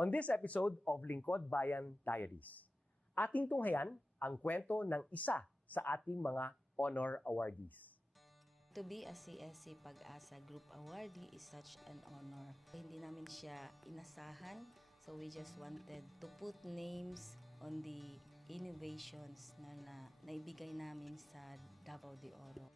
On this episode of Lingkod Bayan Diaries, ating tunghayan ang kwento ng isa sa ating mga honor awardees. To be a CSC Pag-asa Group Awardee is such an honor. Hindi namin siya inasahan, so we just wanted to put names on the innovations na naibigay namin sa Davao de Oro.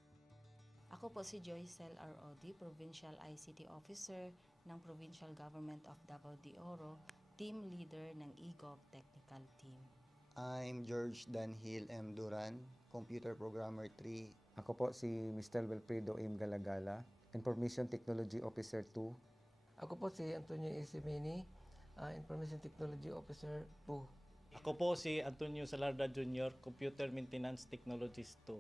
Ako po si Joycel R.O.D., Provincial ICT Officer ng Provincial Government of Davao de Oro, Team Leader ng eGov Technical Team. I'm George Danhil M. Duran, Computer Programmer 3. Ako po si Mr. Wilfredo M. Galagala, Information Technology Officer 2. Ako po si Antonio Isimini, Information Technology Officer 2. Ako po si Antonio Salarda Jr., Computer Maintenance Technologist 2.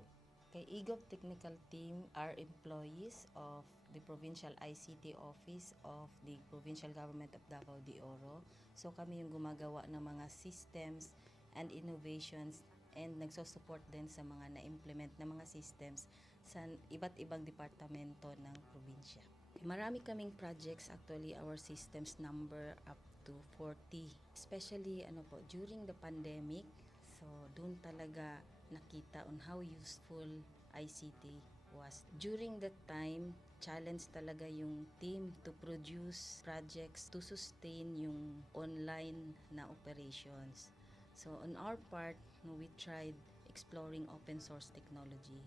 Kay eGov Technical Team are employees of the Provincial ICT Office of the Provincial Government of Davao de Oro. So kami yung gumagawa ng mga systems and innovations and nagsusupport din sa mga na-implement na mga systems sa iba't ibang departamento ng probinsya. Marami kaming projects, actually our systems number up to 40. Especially during the pandemic, so doon talaga nakita on how useful ICT was. During that time, challenge talaga yung team to produce projects to sustain yung online na operations. So on our part, we tried exploring open source technology.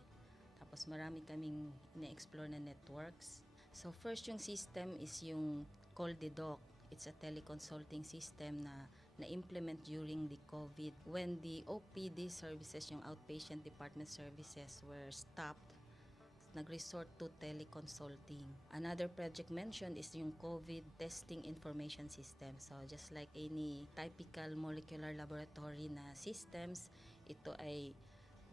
Tapos marami kaming ina-explore na networks. So first yung system is yung CallDedoc. It's a teleconsulting system na na-implement during the COVID. When the OPD services, yung outpatient department services, were stopped, nag-resort to teleconsulting. Another project mentioned is yung COVID testing information system. So just like any typical molecular laboratory na systems, ito ay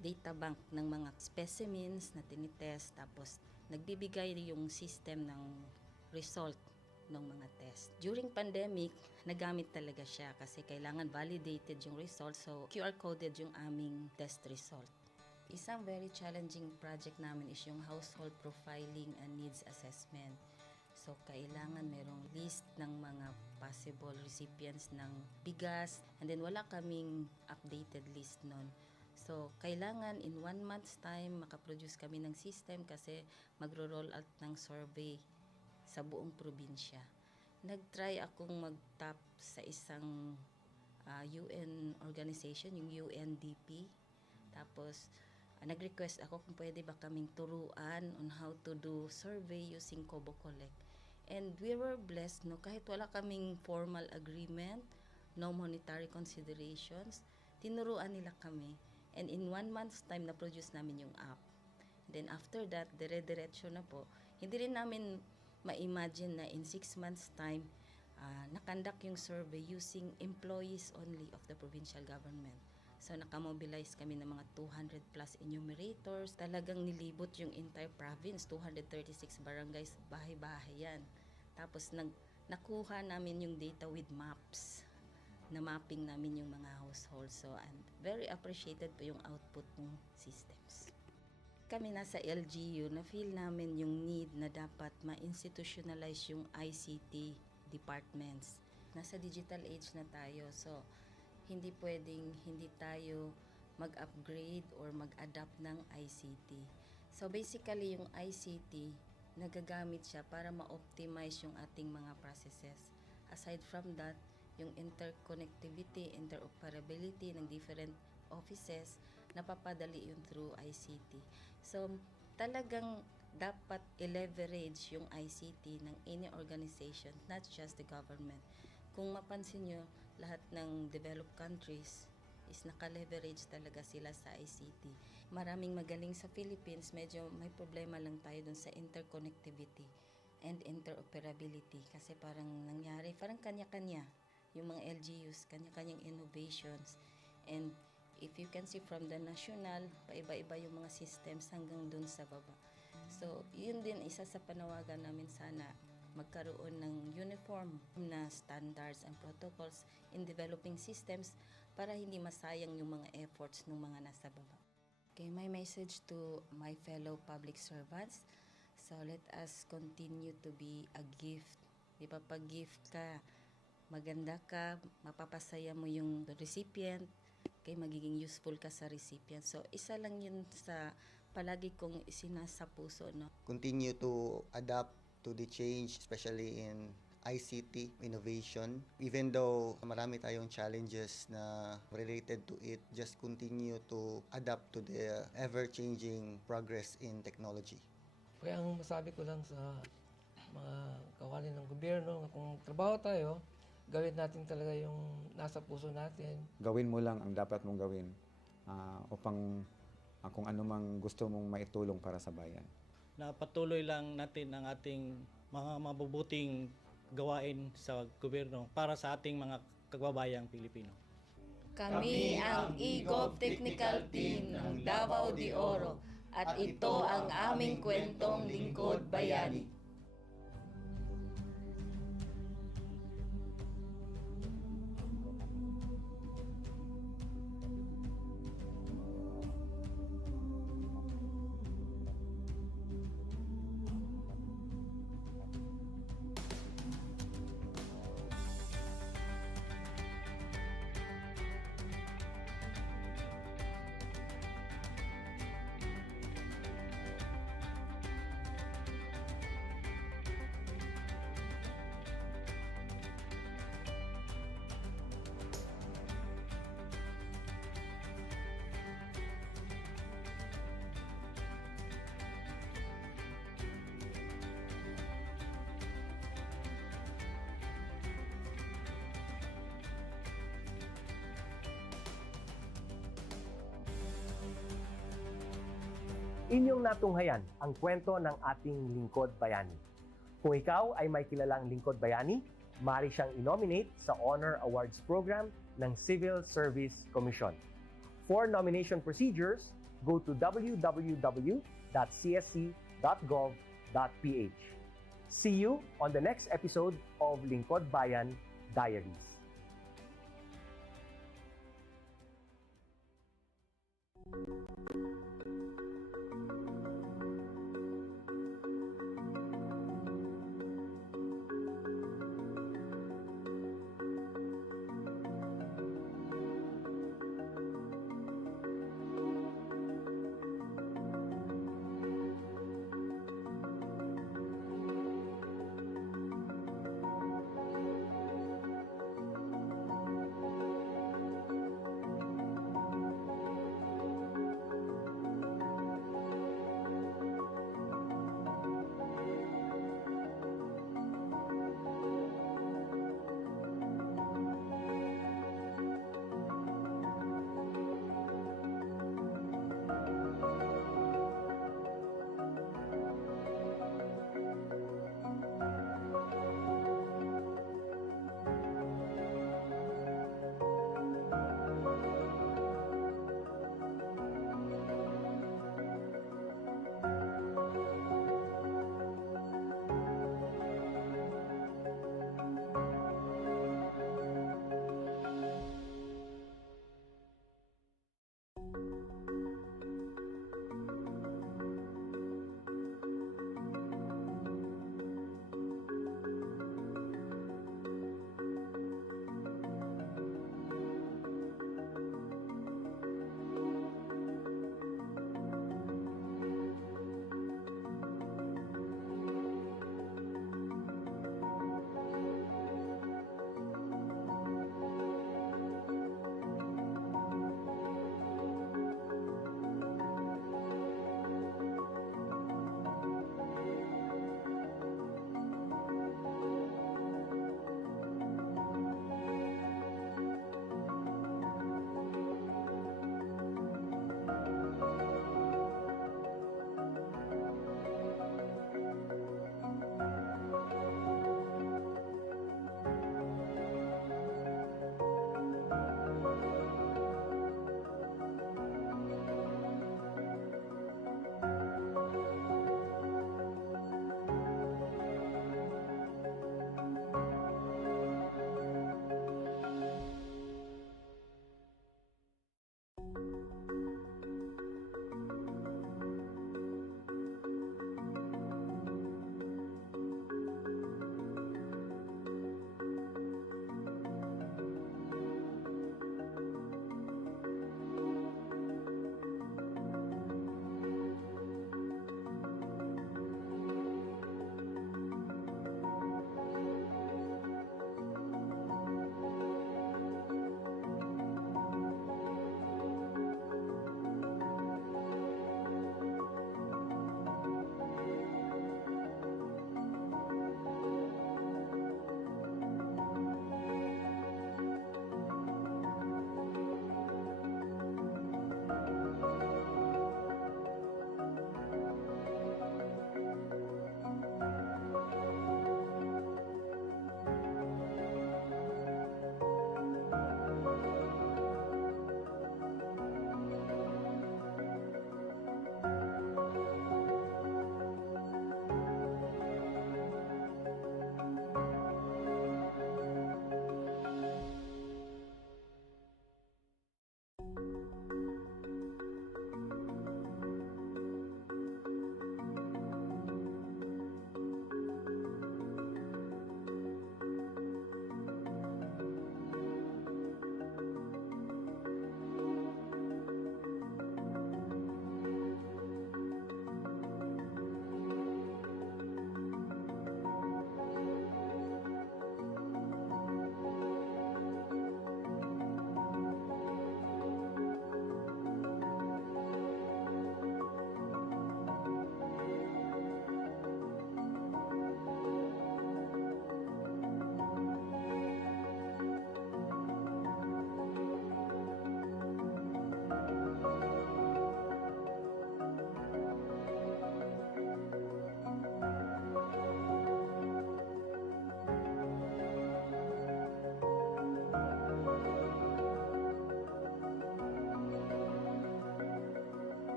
data bank ng mga specimens na tinitest, tapos nagbibigay yung system ng result ng mga test. During pandemic, nagamit talaga siya kasi kailangan validated yung result, so QR coded yung aming test result. Isang very challenging project namin is yung household profiling and needs assessment. So kailangan merong list ng mga possible recipients ng bigas, and then wala kaming updated list nun. So kailangan in 1 month's time makaproduce kami ng system kasi magro-roll out ng survey sa buong probinsya. Nag-try akong mag-tap sa isang UN organization, yung UNDP. Tapos, nag-request ako kung pwede ba kaming turuan on how to do survey using Kobo Collect. And we were blessed, kahit wala kaming formal agreement, no monetary considerations, tinuruan nila kami. And in 1 month's time, na-produce namin yung app. Then after that, dire-diretso na po. Hindi rin namin ma-imagine na in 6 months' time, nakandak yung survey using employees only of the provincial government. So nakamobilize kami ng mga 200 plus enumerators. Talagang nilibot yung entire province, 236 barangays, bahay-bahay yan. Tapos nakuha namin yung data with maps. Na mapping namin yung mga households. So and very appreciated po yung output ng systems. Kami nasa LGU, na-feel namin yung need na dapat ma-institutionalize yung ICT departments. Nasa digital age na tayo, so hindi pwedeng hindi tayo mag-upgrade or mag-adapt ng ICT. So basically, yung ICT, nagagamit siya para ma-optimize yung ating mga processes. Aside from that, yung interconnectivity, interoperability ng different offices, napapadali yun through ICT. So, talagang dapat i-leverage yung ICT ng any organization, not just the government. Kung mapansin nyo, lahat ng developed countries is naka-leverage talaga sila sa ICT. Maraming magaling sa Philippines, medyo may problema lang tayo dun sa interconnectivity and interoperability kasi parang nangyari, parang kanya-kanya yung mga LGUs, kanya-kanyang innovations. And if you can see from the national, paiba-iba yung mga systems hanggang dun sa baba. So, yun din isa sa panawagan namin, sana magkaroon ng uniform na standards and protocols in developing systems para hindi masayang yung mga efforts ng mga nasa baba. Okay, my message to my fellow public servants, so let us continue to be a gift. Di ba, pag gift ka, maganda ka, mapapasaya mo yung recipient, kay magiging useful ka sa recipient. So, isa lang yun sa palagi kong isinasa puso, no? Continue to adapt to the change, especially in ICT innovation. Even though marami tayong challenges na related to it, just continue to adapt to the ever-changing progress in technology. Kaya ang masabi ko lang sa mga kawani ng gobyerno, kung trabaho tayo, gawin natin talaga yung nasa puso natin. Gawin mo lang ang dapat mong gawin upang kung ano mang gusto mong maitulong para sa bayan. Na patuloy lang natin ang ating mga mabubuting gawain sa gobyerno para sa ating mga kababayang Pilipino. Kami ang EGOV Technical Team ng Davao de Oro at ito ang aming kwentong Lingkod Bayani. Inyong natunghayan ang kwento ng ating lingkod bayani. Kung ikaw ay may kilalang lingkod bayani, maaari siyang i-nominate sa Honor Awards Program ng Civil Service Commission. For nomination procedures, go to www.csc.gov.ph. See you on the next episode of Lingkod Bayan Diaries.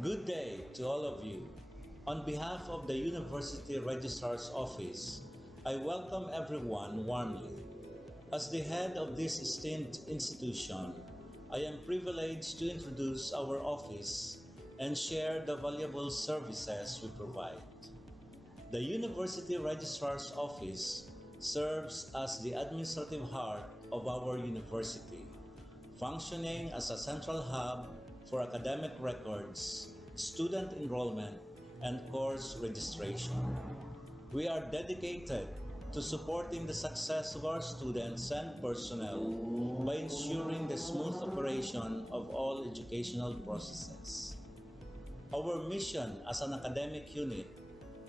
Good day to all of you. On behalf of the University Registrar's Office, I welcome everyone warmly. As the head of this esteemed institution, I am privileged to introduce our office and share the valuable services we provide. The University Registrar's Office serves as the administrative heart of our university, functioning as a central hub for academic records, student enrollment, and course registration. We are dedicated to supporting the success of our students and personnel by ensuring the smooth operation of all educational processes. Our mission as an academic unit,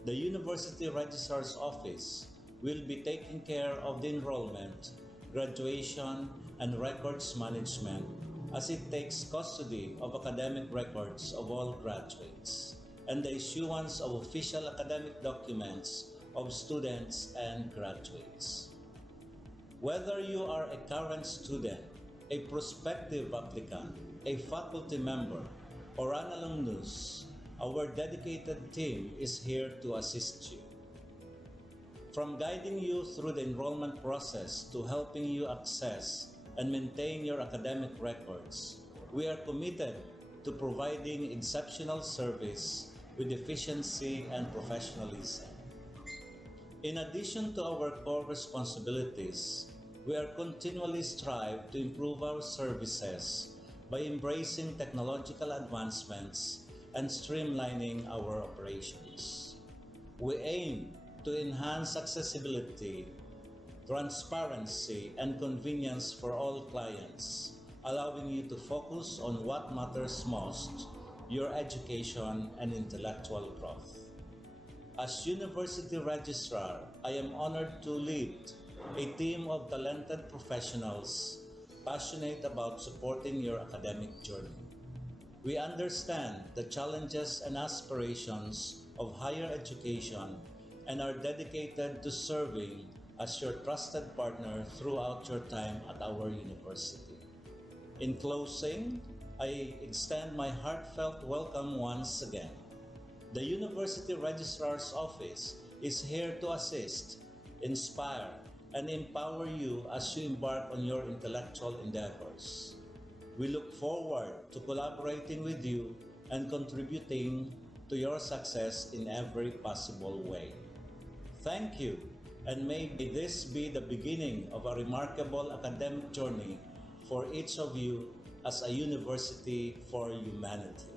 the University Registrar's Office, will be taking care of the enrollment, graduation, and records management as it takes custody of academic records of all graduates and the issuance of official academic documents of students and graduates. Whether you are a current student, a prospective applicant, a faculty member, or an alumnus, our dedicated team is here to assist you. From guiding you through the enrollment process to helping you access and maintain your academic records, we are committed to providing exceptional service with efficiency and professionalism. In addition to our core responsibilities, we are continually strive to improve our services by embracing technological advancements and streamlining our operations. We aim to enhance accessibility, transparency, and convenience for all clients, allowing you to focus on what matters most, your education and intellectual growth. As University Registrar, I am honored to lead a team of talented professionals passionate about supporting your academic journey. We understand the challenges and aspirations of higher education and are dedicated to serving as your trusted partner throughout your time at our university. In closing, I extend my heartfelt welcome once again. The University Registrar's Office is here to assist, inspire, and empower you as you embark on your intellectual endeavors. We look forward to collaborating with you and contributing to your success in every possible way. Thank you, and may this be the beginning of a remarkable academic journey for each of you as a university for humanity.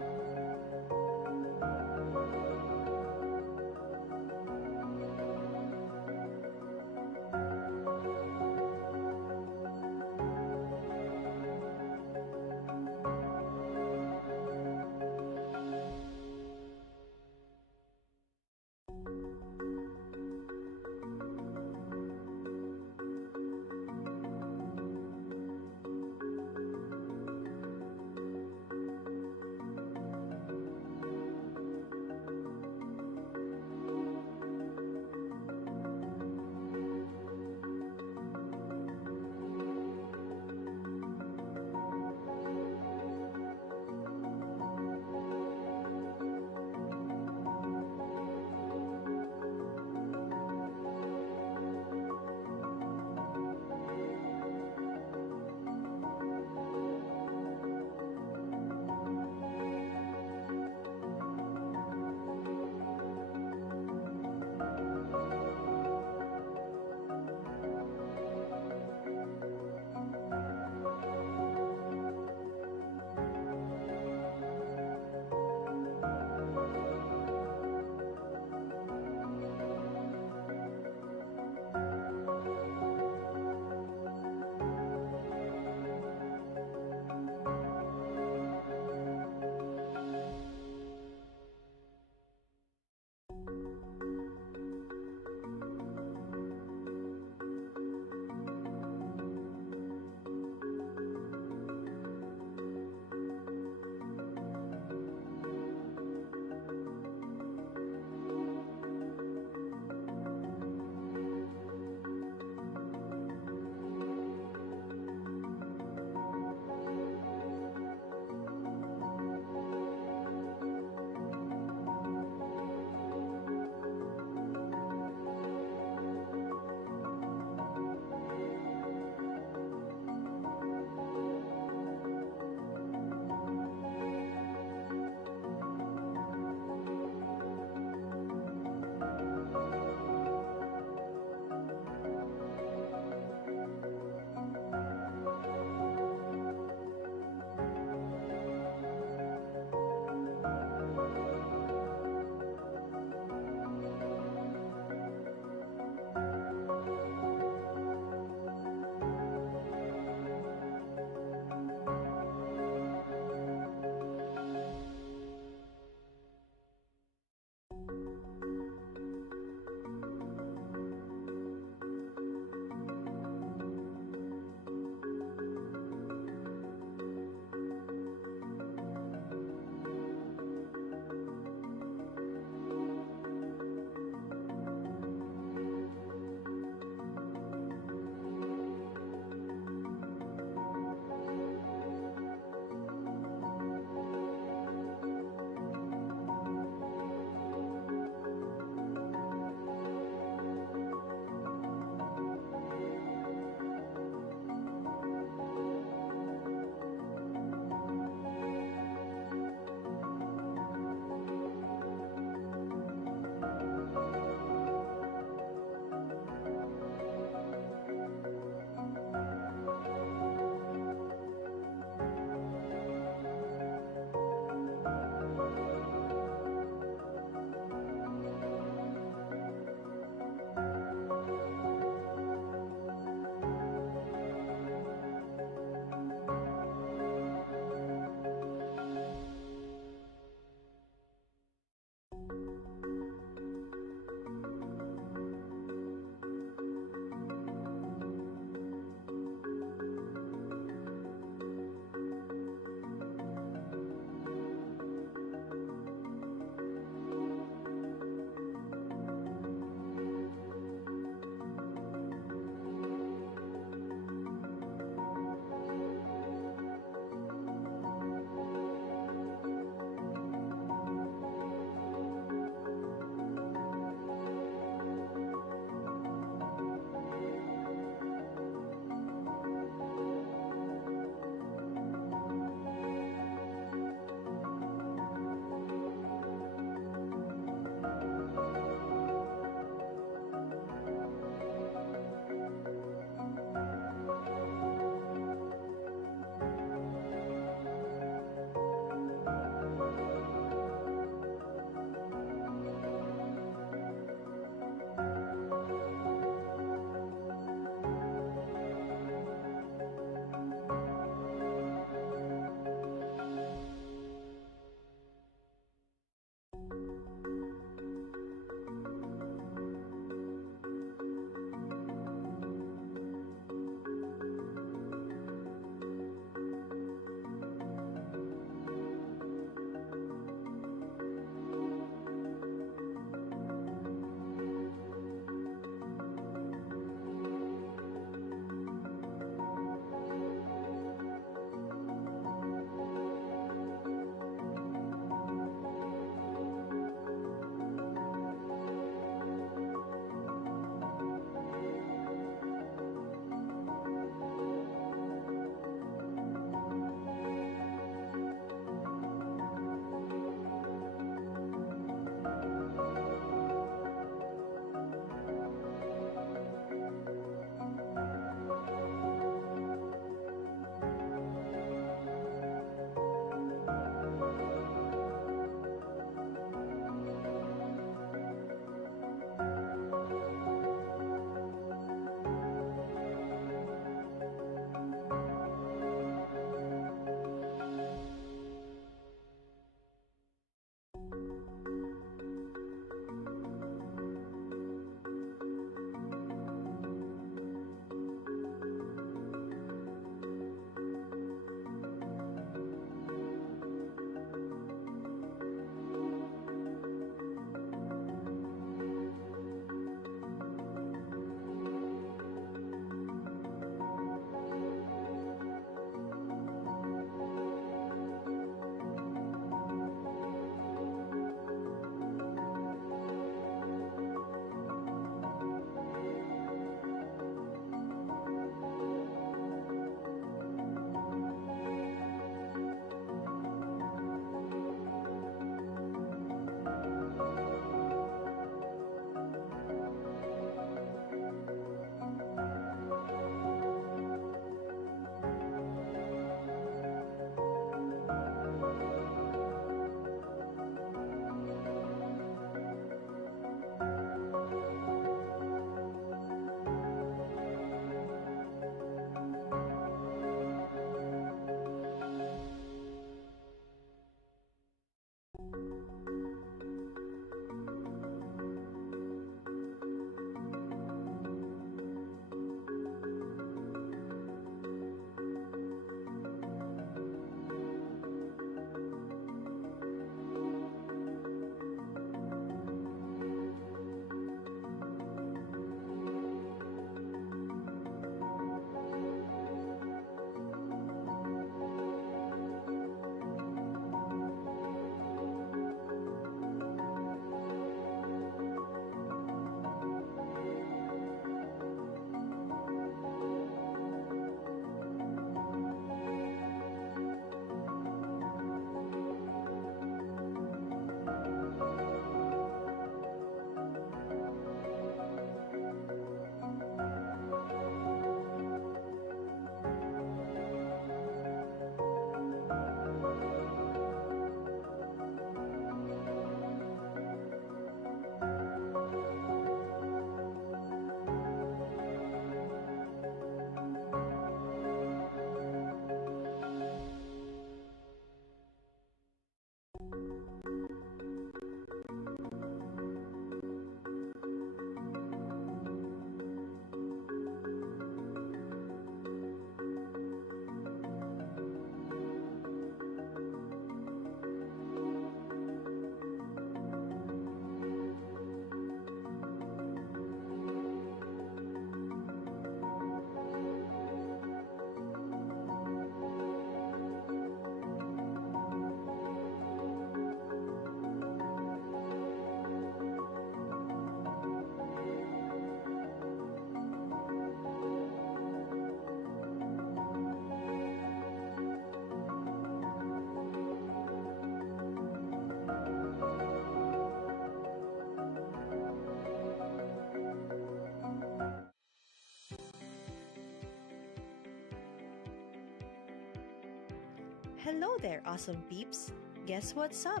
Hello there, awesome peeps! Guess what's up?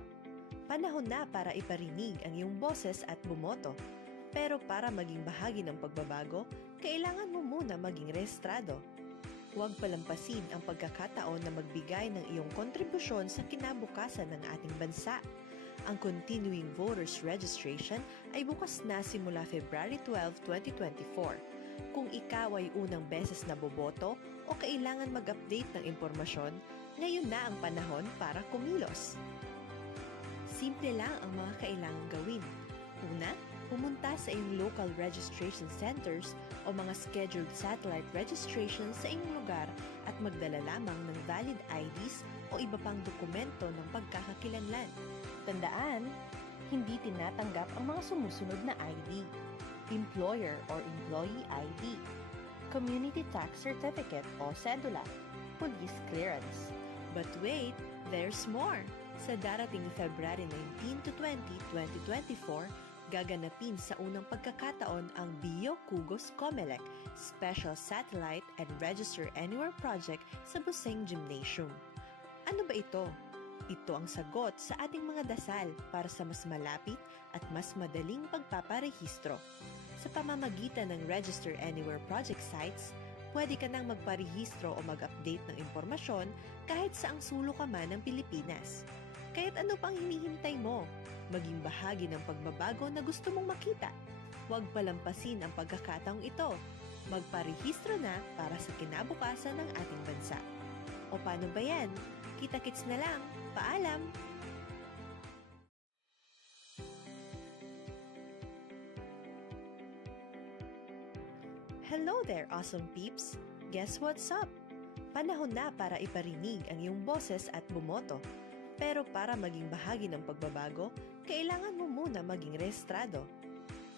Panahon na para iparinig ang iyong boses at bumoto. Pero para maging bahagi ng pagbabago, kailangan mo muna maging rehistrado. Huwag palampasin ang pagkakataon na magbigay ng iyong kontribusyon sa kinabukasan ng ating bansa. Ang Continuing Voters Registration ay bukas na simula February 12, 2024. Kung ikaw ay unang beses na boboto o kailangan mag-update ng impormasyon, ngayon na ang panahon para kumilos. Simple lang ang mga kailangang gawin. Una, pumunta sa iyong local registration centers o mga scheduled satellite registration sa inyong lugar at magdala lamang ng valid IDs o iba pang dokumento ng pagkakakilanlan. Tandaan, hindi tinatanggap ang mga sumusunod na ID: Employer or Employee ID, Community Tax Certificate o Cedula, Police Clearance. But wait, there's more! Sa darating February 19 to 20, 2024, gaganapin sa unang pagkakataon ang Bio Kugos Comelec Special Satellite and Register Anywhere Project sa Buseng Gymnasium. Ano ba ito? Ito ang sagot sa ating mga dasal para sa mas malapit at mas madaling pagpaparehistro. Sa pamamagitan ng Register Anywhere Project sites, pwede ka nang magparehistro o mag-update ng impormasyon kahit saang sulok ka man ng Pilipinas. Kaya't ano pang hinihintay mo? Maging bahagi ng pagbabago na gusto mong makita. Huwag palampasin ang pagkakataong ito. Magparehistro na para sa kinabukasan ng ating bansa. O paano ba yan? Kita-kits na lang. Paalam! Hello there, awesome peeps! Guess what's up? Panahon na para iparinig ang iyong boses at bumoto. Pero para maging bahagi ng pagbabago, kailangan mo muna maging rehistrado.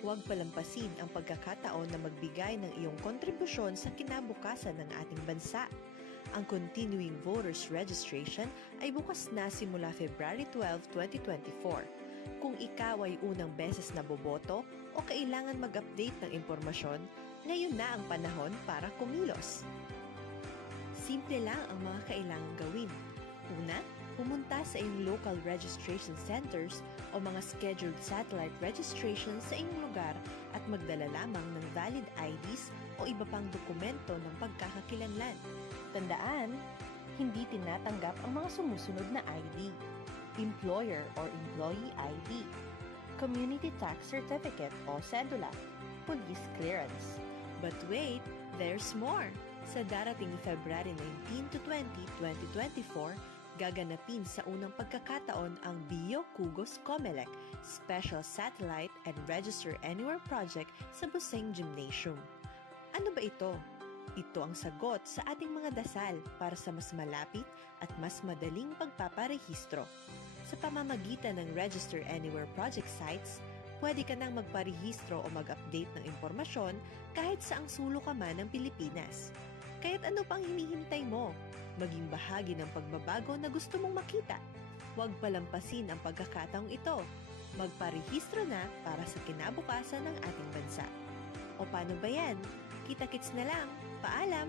Huwag palampasin ang pagkakataon na magbigay ng iyong kontribusyon sa kinabukasan ng ating bansa. Ang Continuing Voters Registration ay bukas na simula February 12, 2024. Kung ikaw ay unang beses na boboto o kailangan mag-update ng impormasyon, ngayon na ang panahon para kumilos. Simple lang ang mga kailangang gawin. Una, pumunta sa iyong local registration centers o mga scheduled satellite registration sa inyong lugar at magdala lamang ng valid IDs o iba pang dokumento ng pagkakakilanlan. Tandaan, hindi tinatanggap ang mga sumusunod na ID: Employer or Employee ID, Community Tax Certificate o Cedula, Police Clearance. But wait, there's more! Sa darating February 19 to 20, 2024, gaganapin sa unang pagkakataon ang Bio Kugos Comelec Special Satellite and Register Anywhere Project sa Buseng Gymnasium. Ano ba ito? Ito ang sagot sa ating mga dasal para sa mas malapit at mas madaling pagpaparehistro. Sa pamamagitan ng Register Anywhere Project sites, pwede ka nang magparehistro o mag-update ng impormasyon kahit saang sulok ka man ng Pilipinas. Kaya't ano pang hinihintay mo? Maging bahagi ng pagbabago na gusto mong makita. Huwag palampasin ang pagkakataong ito. Magparehistro na para sa kinabukasan ng ating bansa. O paano ba yan? Kita-kits na lang. Paalam!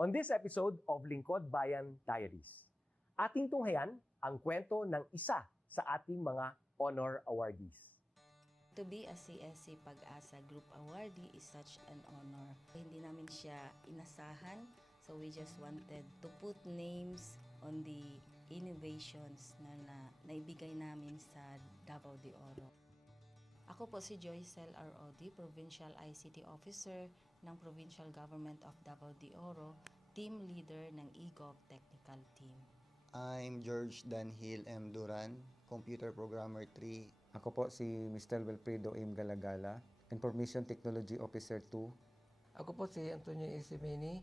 On this episode of Lingkod Bayan Diaries, ating tunghayan ang kwento ng isa sa ating mga honor awardees. To be a CSC Pag-asa Group Awardee is such an honor. Hindi namin siya inasahan, so we just wanted to put names on the innovations na naibigay namin sa Davao de Oro. Ako po si Joycel R. Odi, Provincial ICT Officer ng Provincial Government of Davao de Oro, Team Leader ng eGov Technical Team. I'm George Danhil M. Duran, Computer Programmer 3. Ako po si Mr. Wilfredo M. Galagala, Information Technology Officer 2. Ako po si Antonio Isimini,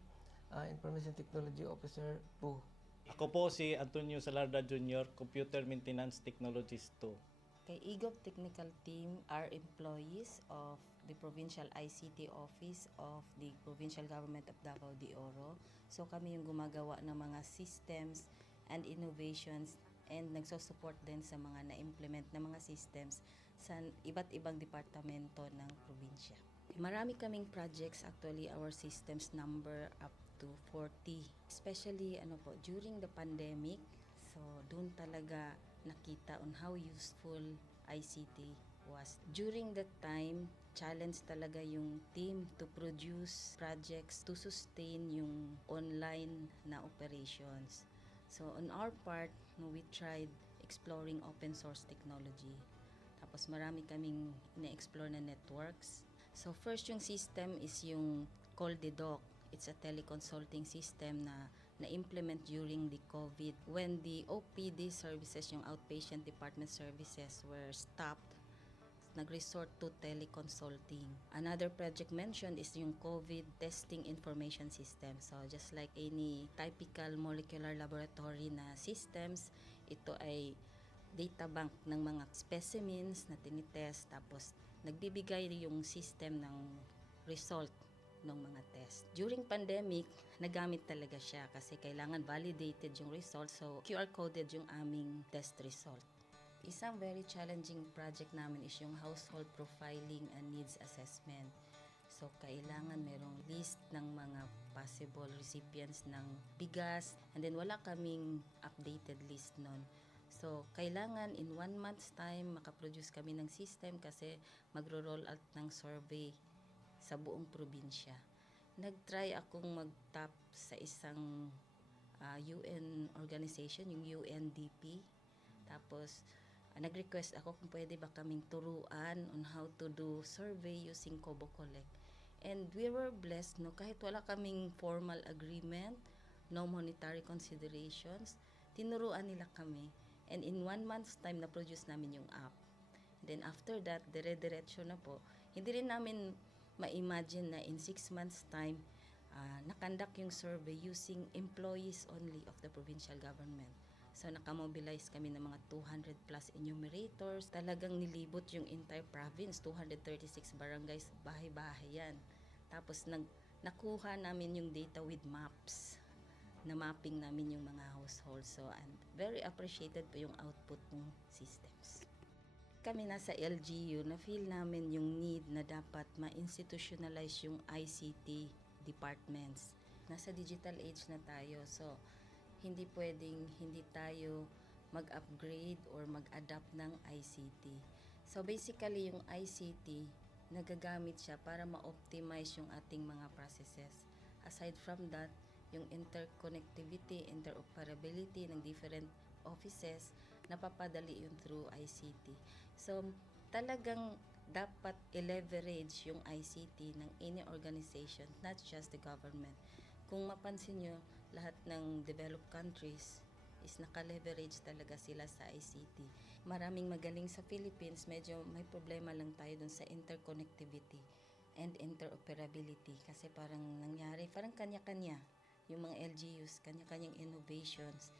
Information Technology Officer 2. Ako po si Antonio Salarda Jr., Computer Maintenance Technologist 2. Kay eGov Technical Team are employees of the Provincial ICT Office of the Provincial Government of Davao de Oro. So kami yung gumagawa ng mga systems and innovations and nagsusupport din sa mga na-implement na mga systems sa iba't ibang departamento ng probinsya. Marami kaming projects, actually our systems number up to 40. Especially during the pandemic, so doon talaga nakita on how useful ICT was. During that time, challenge talaga yung team to produce projects to sustain yung online na operations. So on our part, we tried exploring open source technology. Tapos marami kaming ina-explore na networks. So first yung system is yung CallDedoc. It's a teleconsulting system na na-implement during the COVID. When the OPD services, yung outpatient department services, were stopped, nag-resort to teleconsulting. Another project mentioned is yung COVID testing information system. So just like any typical molecular laboratory na systems, ito ay data bank ng mga specimens na tinitest, tapos nagbibigay yung system ng result ng mga test. During pandemic, nagamit talaga siya kasi kailangan validated yung result, so QR coded yung aming test result. Isang very challenging project namin is yung household profiling and needs assessment. So kailangan merong list ng mga possible recipients ng bigas, and then wala kaming updated list nun. So kailangan in 1 month's time makaproduce kami ng system kasi magro-roll out ng survey sa buong probinsya. Nag-try akong mag-tap sa isang UN organization, yung UNDP. Tapos, nag-request ako kung pwede ba kaming turuan on how to do survey using Kobo Collect. And we were blessed, kahit wala kaming formal agreement, no monetary considerations, tinuruan nila kami. And in 1 month's time, na-produce namin yung app. Then after that, dire-diretso na po. Hindi rin namin ma-imagine na in 6 months' time, nakandak yung survey using employees only of the provincial government. So nakamobilize kami ng mga 200 plus enumerators. Talagang nilibot yung entire province, 236 barangays, bahay-bahay yan. Tapos nakuha namin yung data with maps. Na mapping namin yung mga households. So and very appreciated po yung output ng systems. Kami nasa LGU, na-feel namin yung need na dapat ma-institutionalize yung ICT departments. Nasa digital age na tayo, so hindi pwedeng hindi tayo mag-upgrade or mag-adapt ng ICT. So basically, yung ICT, nagagamit siya para ma-optimize yung ating mga processes. Aside from that, yung interconnectivity, interoperability ng different offices, napapadali yun through ICT. So, talagang dapat i-leverage yung ICT ng any organization, not just the government. Kung mapansin nyo, lahat ng developed countries is naka-leverage talaga sila sa ICT. Maraming magaling sa Philippines, medyo may problema lang tayo dun sa interconnectivity and interoperability kasi parang nangyari, parang kanya-kanya yung mga LGUs, kanya-kanyang innovations.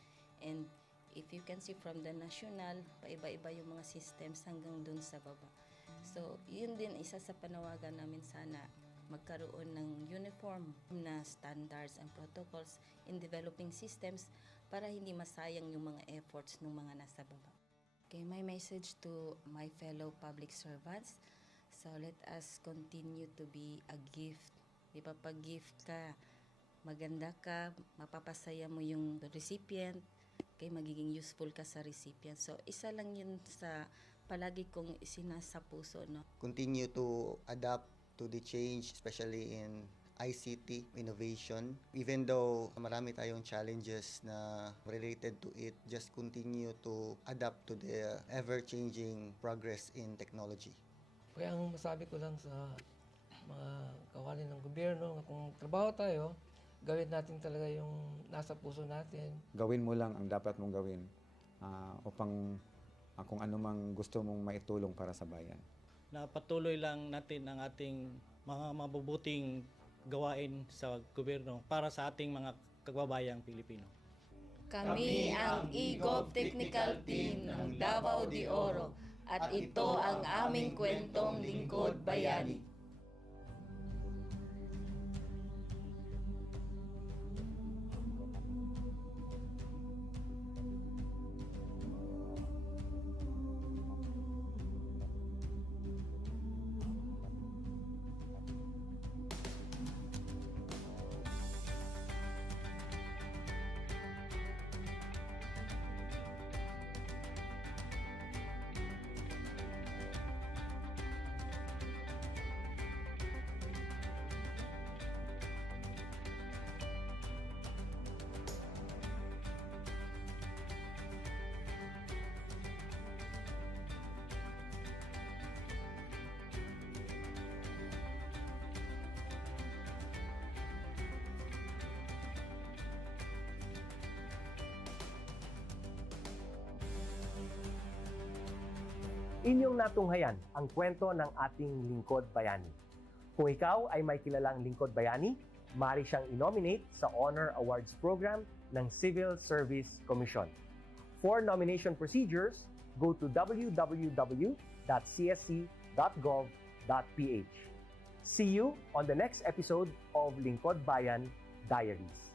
And if you can see from the national, paiba-iba yung mga systems hanggang dun sa baba. So, yun din isa sa panawagan namin sana magkaroon ng uniform na standards and protocols in developing systems para hindi masayang yung mga efforts ng mga nasa baba. Okay, my message to my fellow public servants, so let us continue to be a gift. Di ba, pag gift ka, maganda ka, mapapasaya mo yung recipient, kay magiging useful ka sa recipient. So, isa lang yun sa palagi kong isinasa puso, no? Continue to adapt to the change, especially in ICT innovation. Even though marami tayong challenges na related to it, just continue to adapt to the ever-changing progress in technology. Kaya ang masabi ko lang sa mga kawani ng gobyerno, kung trabaho tayo, gawin natin talaga yung nasa puso natin. Gawin mo lang ang dapat mong gawin upang kung ano mang gusto mong maitulong para sa bayan. Na patuloy lang natin ang ating mga mabubuting gawain sa gobyerno para sa ating mga kababayang Pilipino. Kami ang EGOV Technical Team ng Davao de Oro at ito ang aming kwentong Lingkod Bayani. Inyong natunghayan ang kwento ng ating lingkod bayani. Kung ikaw ay may kilalang lingkod bayani, maaari siyang i-nominate sa Honor Awards Program ng Civil Service Commission. For nomination procedures, go to www.csc.gov.ph. See you on the next episode of Lingkod Bayan Diaries.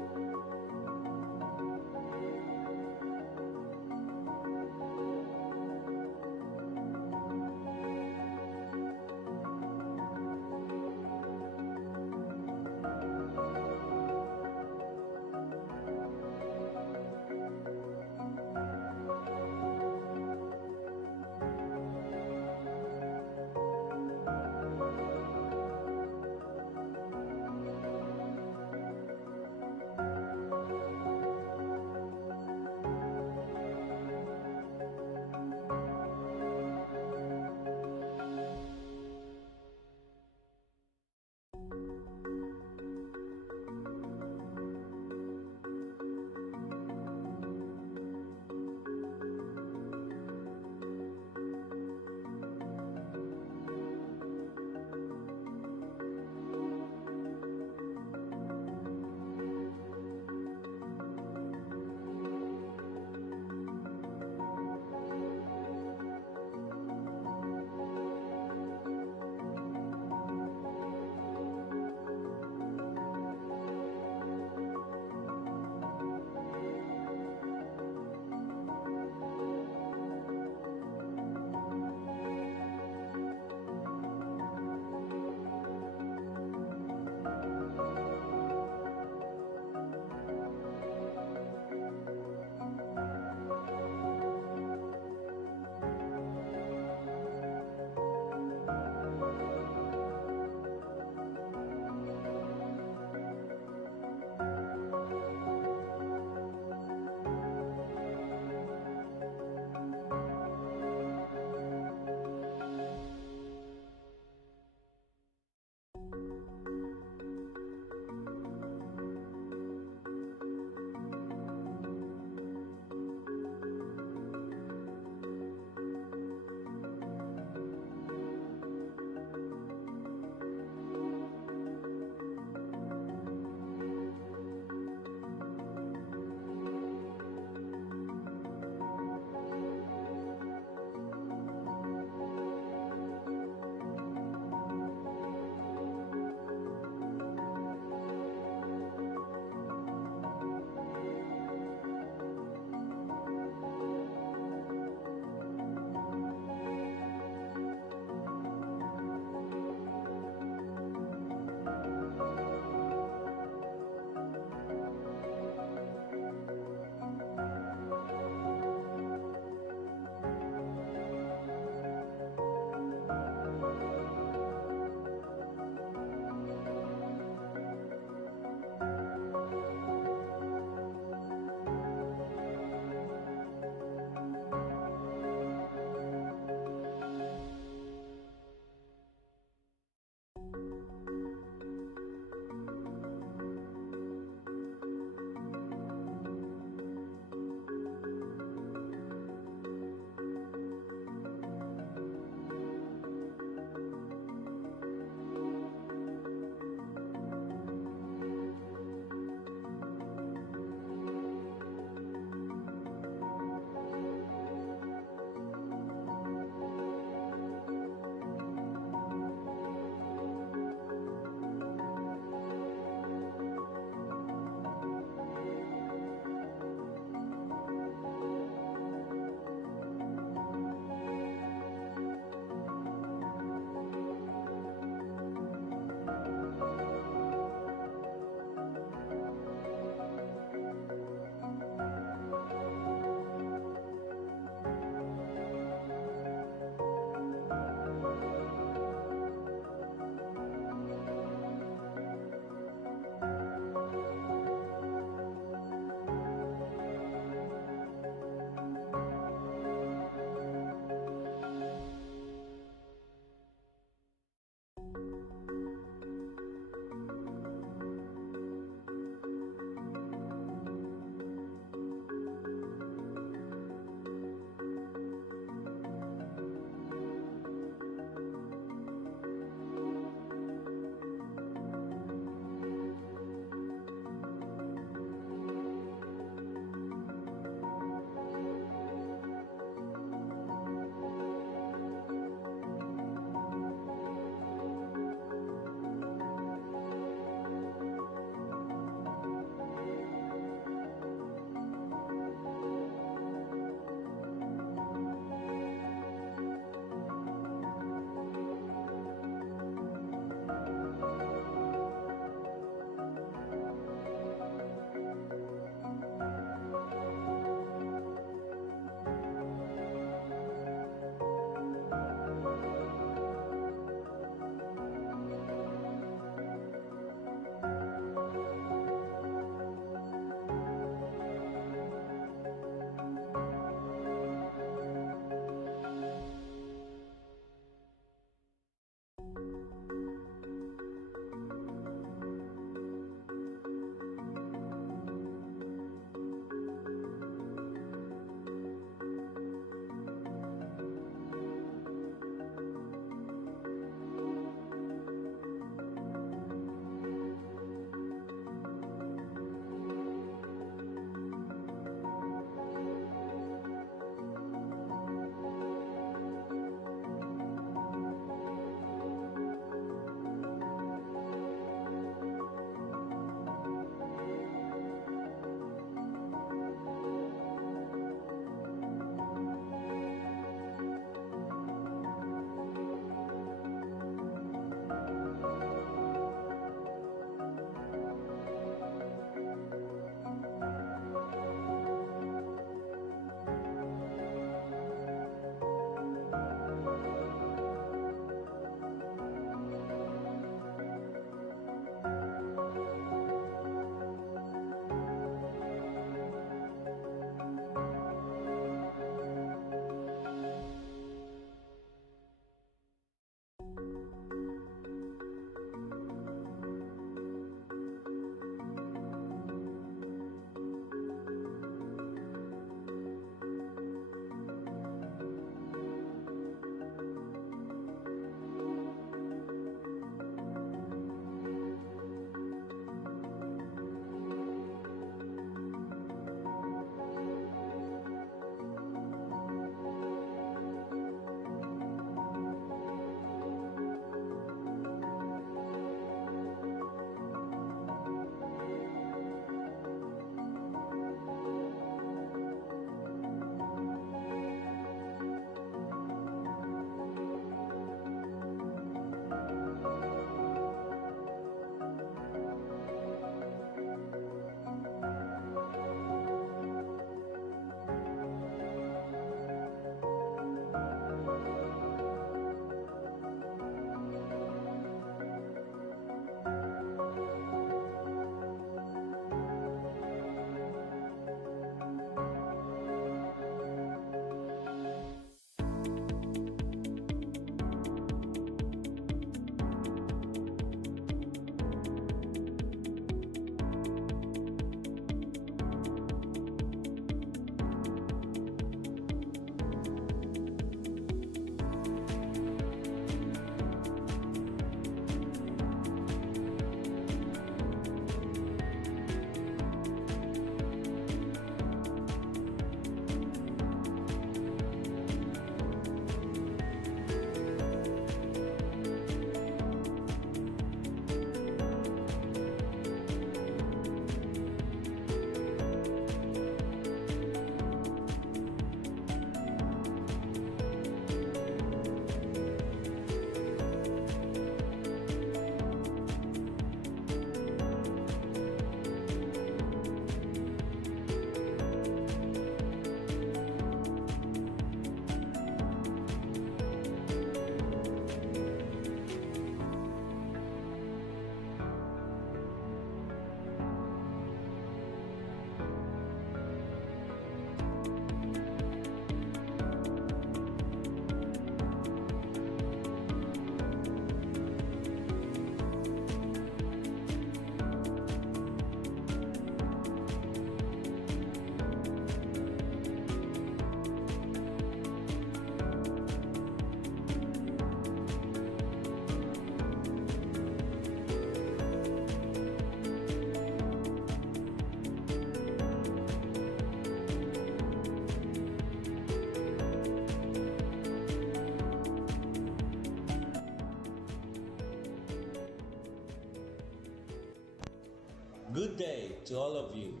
Good day to all of you.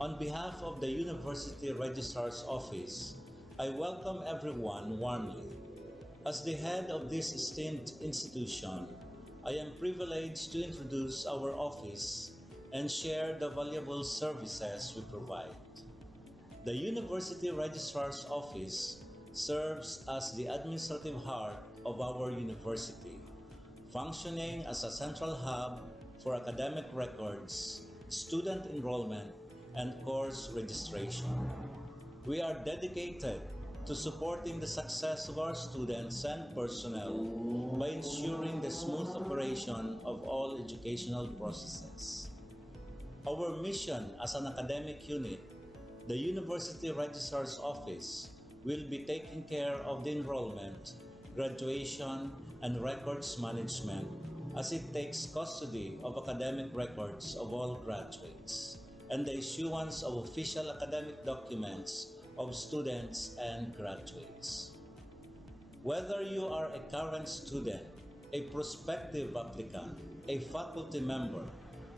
On behalf of the University Registrar's Office, I welcome everyone warmly. As the head of this esteemed institution, I am privileged to introduce our office and share the valuable services we provide. The University Registrar's Office serves as the administrative heart of our university, functioning as a central hub for academic records, student enrollment, and course registration. We are dedicated to supporting the success of our students and personnel by ensuring the smooth operation of all educational processes. Our mission as an academic unit, the University Registrar's Office, will be taking care of the enrollment, graduation, and records management as it takes custody of academic records of all graduates and the issuance of official academic documents of students and graduates. Whether you are a current student, a prospective applicant, a faculty member,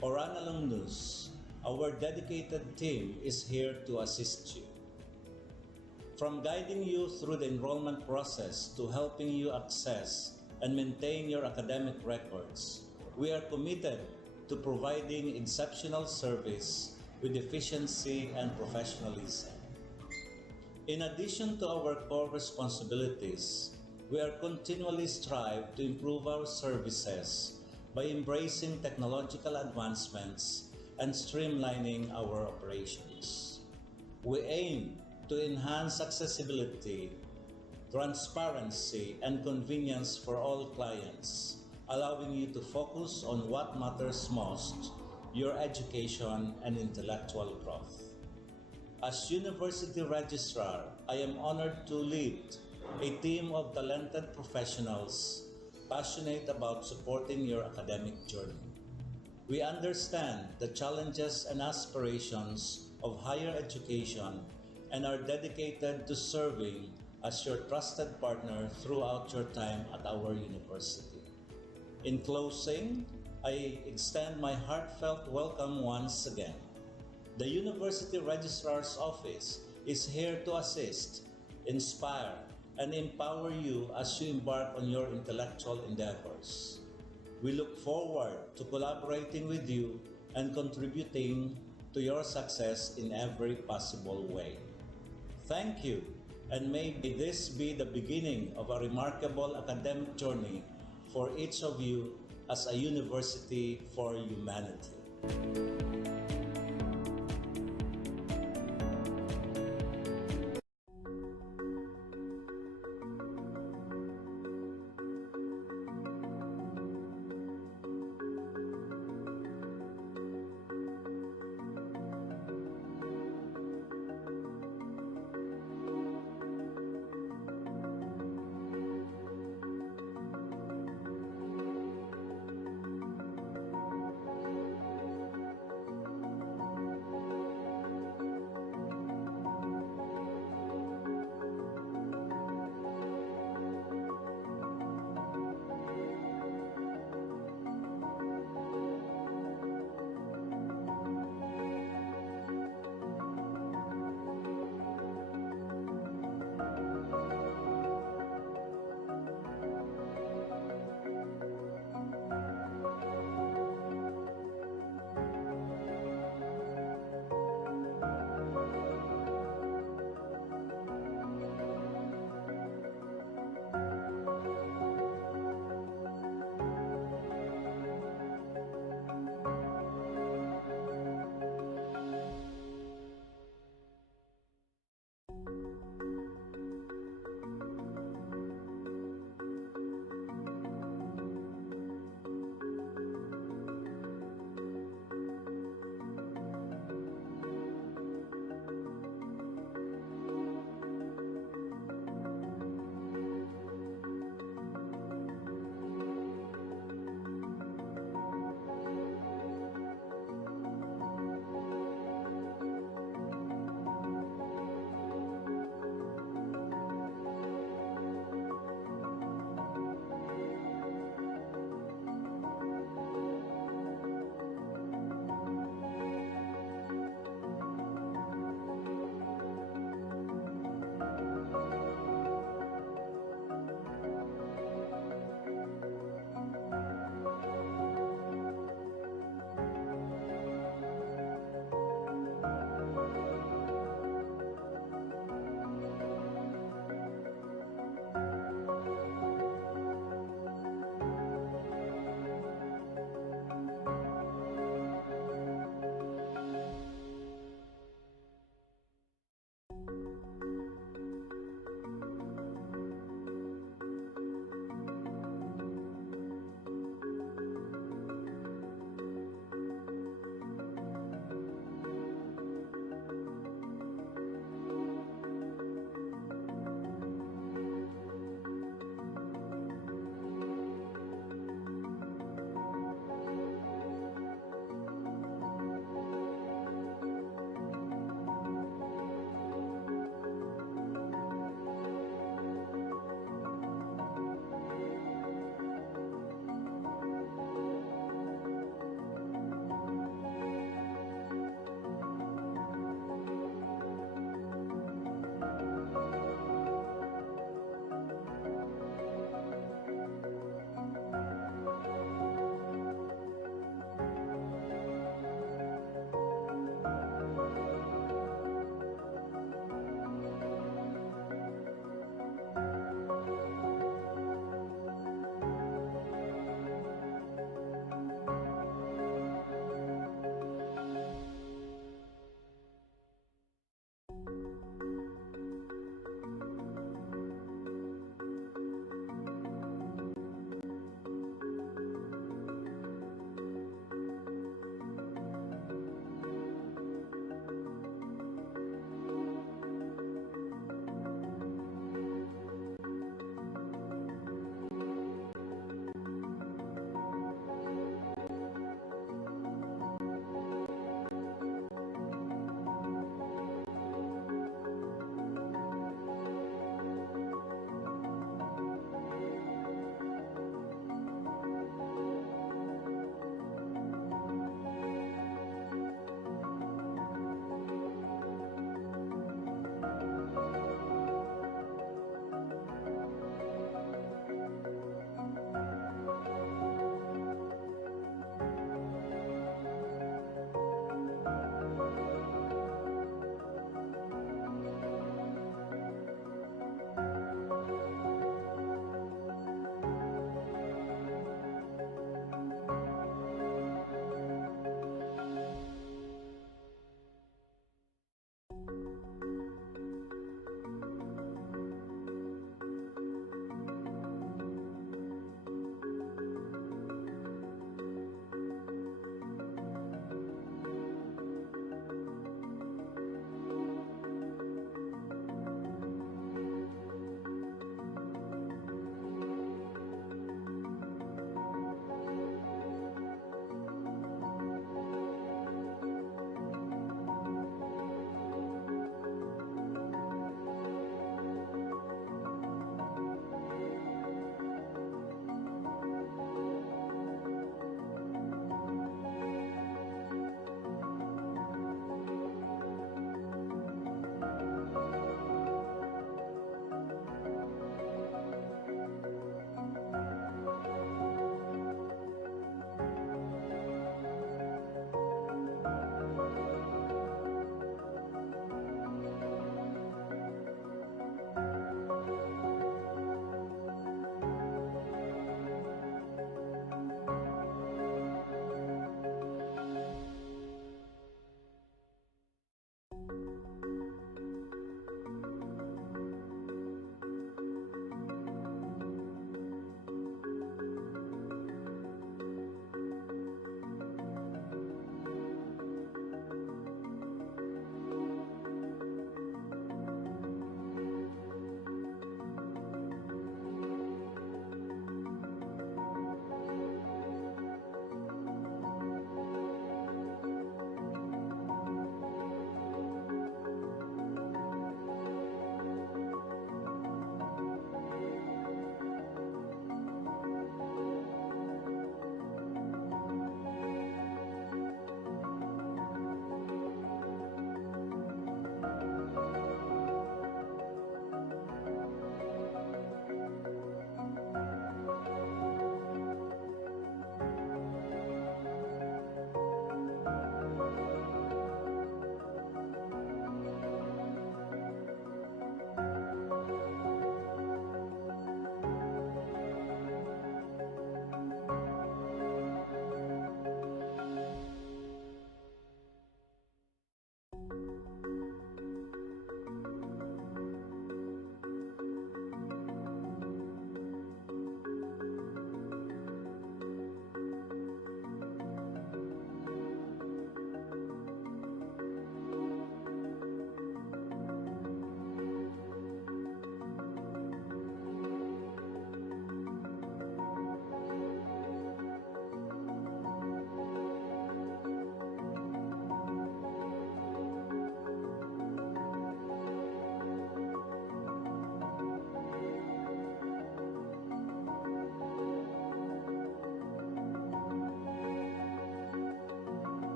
or an alumnus, our dedicated team is here to assist you. From guiding you through the enrollment process to helping you access and maintain your academic records, we are committed to providing exceptional service with efficiency and professionalism. In addition to our core responsibilities, we are continually strive to improve our services by embracing technological advancements and streamlining our operations. We aim to enhance accessibility, transparency, and convenience for all clients, allowing you to focus on what matters most, your education and intellectual growth. As University Registrar, I am honored to lead a team of talented professionals passionate about supporting your academic journey. We understand the challenges and aspirations of higher education and are dedicated to serving as your trusted partner throughout your time at our university. In closing, I extend my heartfelt welcome once again. The University Registrar's Office is here to assist, inspire, and empower you as you embark on your intellectual endeavors. We look forward to collaborating with you and contributing to your success in every possible way. Thank you, and may this be the beginning of a remarkable academic journey for each of you as a university for humanity.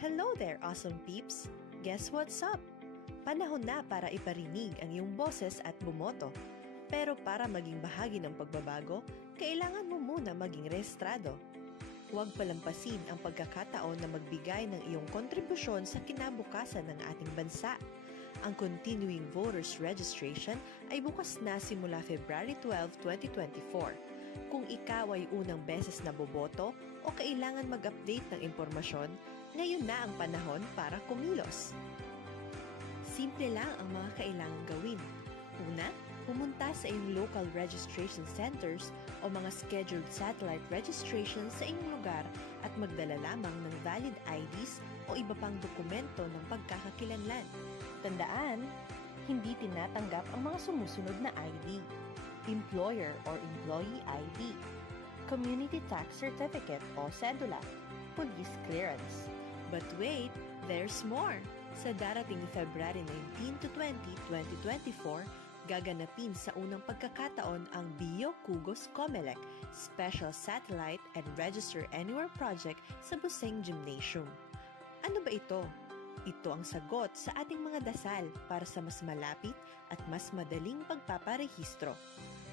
Hello there, awesome peeps! Guess what's up? Panahon na para iparinig ang iyong boses at bumoto. Pero para maging bahagi ng pagbabago, kailangan mo muna maging rehistrado. Huwag palampasin ang pagkakataon na magbigay ng iyong kontribusyon sa kinabukasan ng ating bansa. Ang Continuing Voters Registration ay bukas na simula February 12, 2024. Kung ikaw ay unang beses na boboto o kailangan mag-update ng impormasyon, ngayon na ang panahon para kumilos. Simple lang ang mga kailangang gawin. Una, pumunta sa iyong local registration centers o mga scheduled satellite registration sa inyong lugar at magdala lamang ng valid IDs o iba pang dokumento ng pagkakakilanlan. Tandaan, hindi tinatanggap ang mga sumusunod na ID: Employer or Employee ID, Community Tax Certificate o Cedula, Police Clearance. But wait, there's more! Sa darating February 19 to 20, 2024, gaganapin sa unang pagkakataon ang Bio Kugos Comelec Special Satellite and Register Anywhere Project sa Buseng Gymnasium. Ano ba ito? Ito ang sagot sa ating mga dasal para sa mas malapit at mas madaling pagpaparehistro.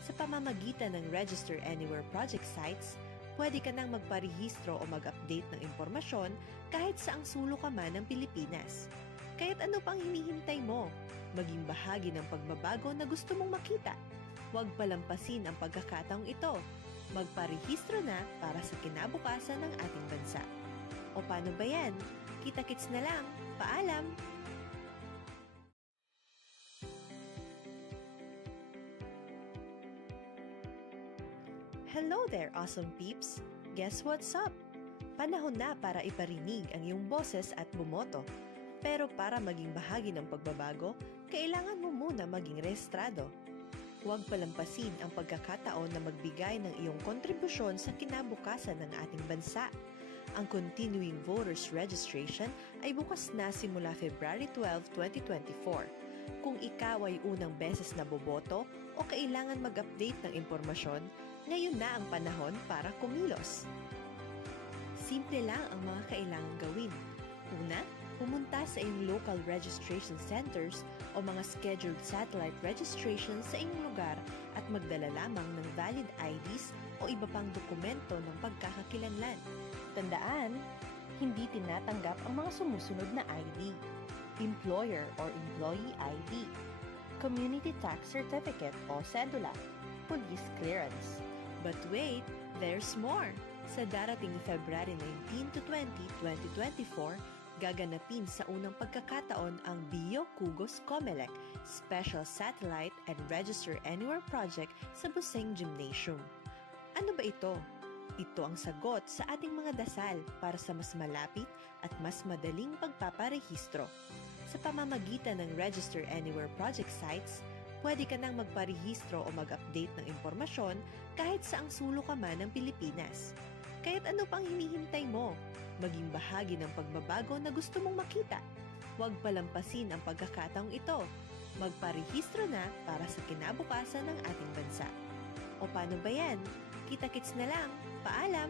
Sa pamamagitan ng Register Anywhere Project sites, pwede ka nang magparehistro o mag-update ng impormasyon kahit saang sulok ka man ng Pilipinas. Kaya't ano pang hinihintay mo? Maging bahagi ng pagbabago na gusto mong makita. Huwag palampasin ang pagkakataong ito. Magparehistro na para sa kinabukasan ng ating bansa. O paano ba yan? Kita-kits na lang. Paalam! Hello there, awesome peeps! Guess what's up? Panahon na para iparinig ang iyong boses at bumoto. Pero para maging bahagi ng pagbabago, kailangan mo muna maging rehistrado. Huwag palampasin ang pagkakataon na magbigay ng iyong kontribusyon sa kinabukasan ng ating bansa. Ang Continuing Voters Registration ay bukas na simula February 12, 2024. Kung ikaw ay unang beses na boboto o kailangan mag-update ng impormasyon, ngayon na ang panahon para kumilos. Simple lang ang mga kailangang gawin. Una, pumunta sa iyong local registration centers o mga scheduled satellite registration sa inyong lugar at magdala lamang ng valid IDs o iba pang dokumento ng pagkakakilanlan. Tandaan, hindi tinatanggap ang mga sumusunod na ID: Employer or Employee ID, Community Tax Certificate o Cedula, Police Clearance. But wait, there's more! Sa darating February 19 to 20, 2024, gaganapin sa unang pagkakataon ang Bio Kugos Comelec Special Satellite and Register Anywhere Project sa Buseng Gymnasium. Ano ba ito? Ito ang sagot sa ating mga dasal para sa mas malapit at mas madaling pagpaparehistro. Sa pamamagitan ng Register Anywhere Project sites, pwede ka nang magparehistro o mag-update ng impormasyon kahit saang sulok ka man ng Pilipinas. Kaya't ano pang hinihintay mo? Maging bahagi ng pagbabago na gusto mong makita. Huwag palampasin ang pagkakataong ito. Magparehistro na para sa kinabukasan ng ating bansa. O paano ba yan? Kita-kits na lang. Paalam!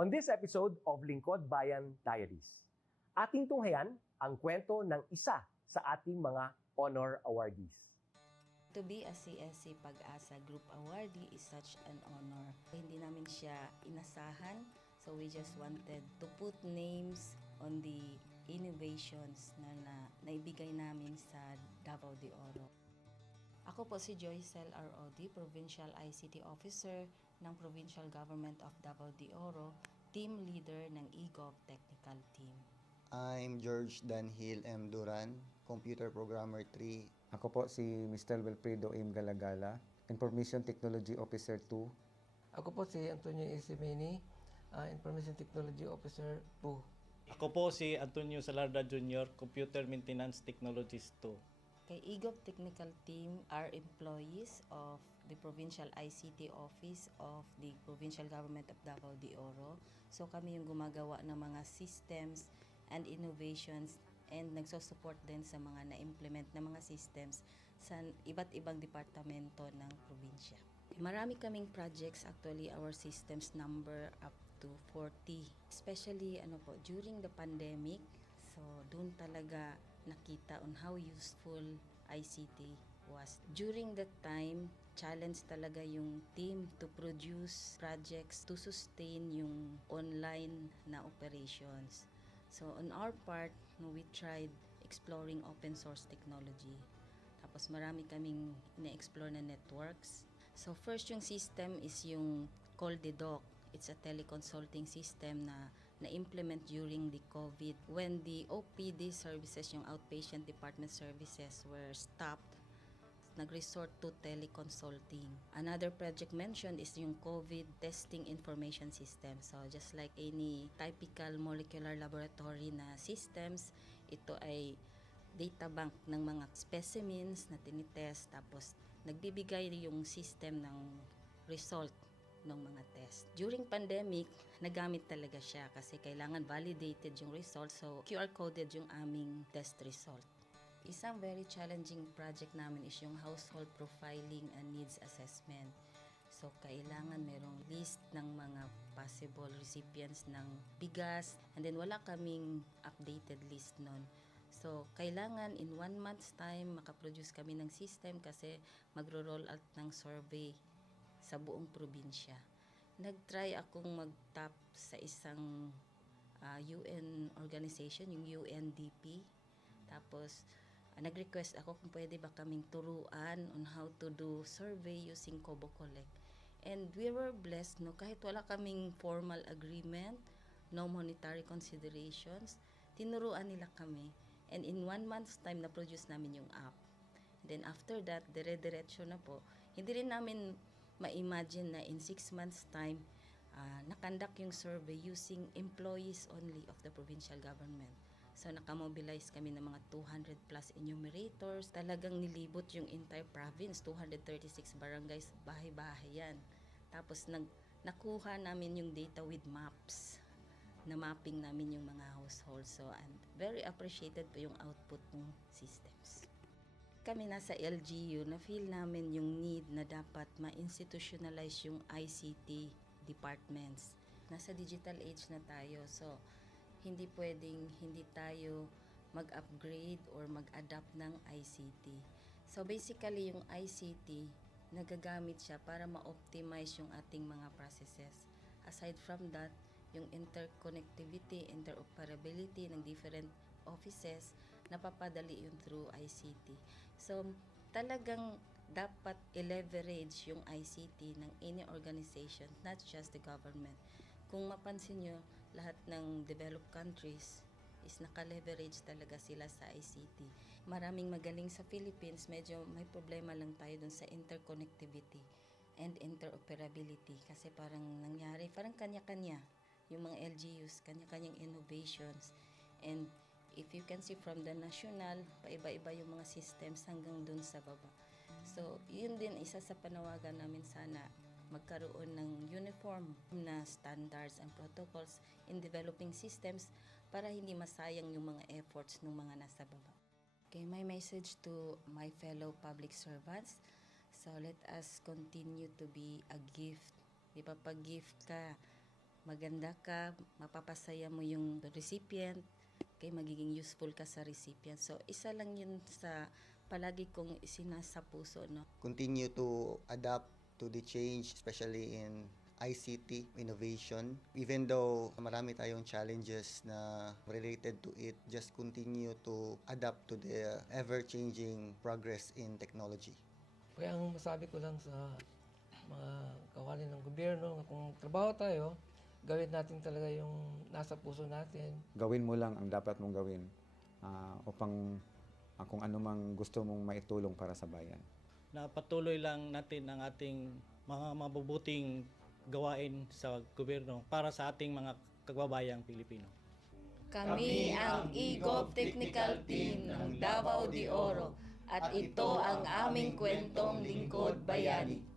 On this episode of Lingkod Bayan Diaries, ating tunghayan ang kwento ng isa sa ating mga honor awardees. To be a CSC Pag-asa Group Awardee is such an honor. Hindi namin siya inasahan, so we just wanted to put names on the innovations na naibigay namin sa Davao de Oro. Ako po si Joycel R.O.D., Provincial ICT Officer ng Provincial Government of Davao de Oro, Team Leader ng eGov Technical Team. I'm George Danhil M. Duran, Computer Programmer 3. Ako po si Mr. Wilfredo M. Galagala, Information Technology Officer 2. Ako po si Antonio Isimeni, Information Technology Officer 2. Ako po si Antonio Salarda Jr., Computer Maintenance Technologist 2. Kay eGov Technical Team are employees of the Provincial ICT Office of the Provincial Government of Davao de Oro. So kami yung gumagawa ng mga systems and innovations and nagsusupport din sa mga na-implement na mga systems sa iba't ibang departamento ng probinsya. Marami kaming projects, actually our systems number up to 40. Especially during the pandemic, so doon talaga nakita on how useful ICT was. During that time, challenge talaga yung team to produce projects to sustain yung online na operations. So on our part, we tried exploring open source technology. Tapos marami kaming ina-explore na networks. So first yung system is yung CallDedoc. It's a teleconsulting system na na-implement during the COVID. When the OPD services, yung outpatient department services were stopped, nag-resort to teleconsulting. Another project mentioned is yung COVID testing information system. So just like any typical molecular laboratory na systems, ito ay data bank ng mga specimens na tinitest, tapos nagbibigay yung system ng result ng mga test. During pandemic, nagamit talaga siya kasi kailangan validated yung result, so QR coded yung aming test result. Isang very challenging project namin is yung household profiling and needs assessment. So, kailangan merong list ng mga possible recipients ng bigas, and then wala kaming updated list nun. So, kailangan in 1 month's time makaproduce kami ng system kasi magro-roll out ng survey sa buong probinsya. Nag-try akong mag-tap sa isang UN organization, yung UNDP. Tapos, nag-request ako kung pwede ba kaming turuan on how to do survey using Kobo Collect. And we were blessed, kahit wala kaming formal agreement, no monetary considerations, tinuruan nila kami. And in 1 month's time, na-produce namin yung app. And then after that, dire-diretso na po. Hindi rin namin ma-imagine na in 6 months' time, nakandak yung survey using employees only of the provincial government. So, nakamobilize kami ng mga 200 plus enumerators. Talagang nilibot yung entire province, 236 barangays, bahay-bahay yan. Tapos, nakuha namin yung data with maps. Na mapping namin yung mga households. So, and very appreciated po yung output ng systems. Kami nasa LGU, na-feel namin yung need na dapat ma-institutionalize yung ICT departments. Nasa digital age na tayo, so hindi pwedeng hindi tayo mag-upgrade or mag-adapt ng ICT. So basically, yung ICT, nagagamit siya para ma-optimize yung ating mga processes. Aside from that, yung interconnectivity, interoperability ng different offices, napapadali yun through ICT. So talagang dapat i-leverage yung ICT ng any organization, not just the government. Kung mapansin nyo, lahat ng developed countries is naka-leverage talaga sila sa ICT. Maraming magaling sa Philippines, medyo may problema lang tayo dun sa interconnectivity and interoperability kasi parang nangyari, parang kanya-kanya yung mga LGUs, kanya-kanyang innovations. And if you can see from the national, paiba-iba yung mga systems hanggang dun sa baba. So, yun din isa sa panawagan namin sana magkaroon ng uniform na standards and protocols in developing systems para hindi masayang yung mga efforts ng mga nasa baba. Okay, my message to my fellow public servants, so let us continue to be a gift. Di ba, pag gift ka, maganda ka, mapapasaya mo yung recipient, kay magiging useful ka sa recipient. So, isa lang yun sa palagi kong isinasa puso, no? Continue to adapt to the change, especially in ICT innovation. Even though marami tayong challenges na related to it, just continue to adapt to the ever-changing progress in technology. Kaya ang masabi ko lang sa mga kawani ng gobyerno, kung trabaho tayo, gawin natin talaga yung nasa puso natin. Gawin mo lang ang dapat mong gawin upang kung ano mang gusto mong maitulong para sa bayan. Na patuloy lang natin ang ating mga mabubuting gawain sa gobyerno para sa ating mga kababayang Pilipino. Kami ang EGOV Technical Team ng Davao de Oro at ito ang aming kwentong Lingkod Bayani.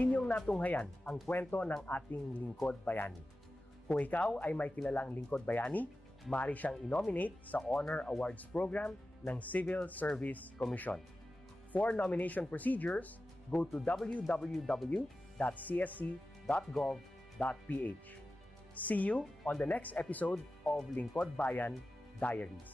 Inyong natunghayan ang kwento ng ating lingkod bayani. Kung ikaw ay may kilalang lingkod bayani, maaari siyang i-nominate sa Honor Awards Program ng Civil Service Commission. For nomination procedures, go to www.csc.gov.ph. See you on the next episode of Lingkod Bayan Diaries.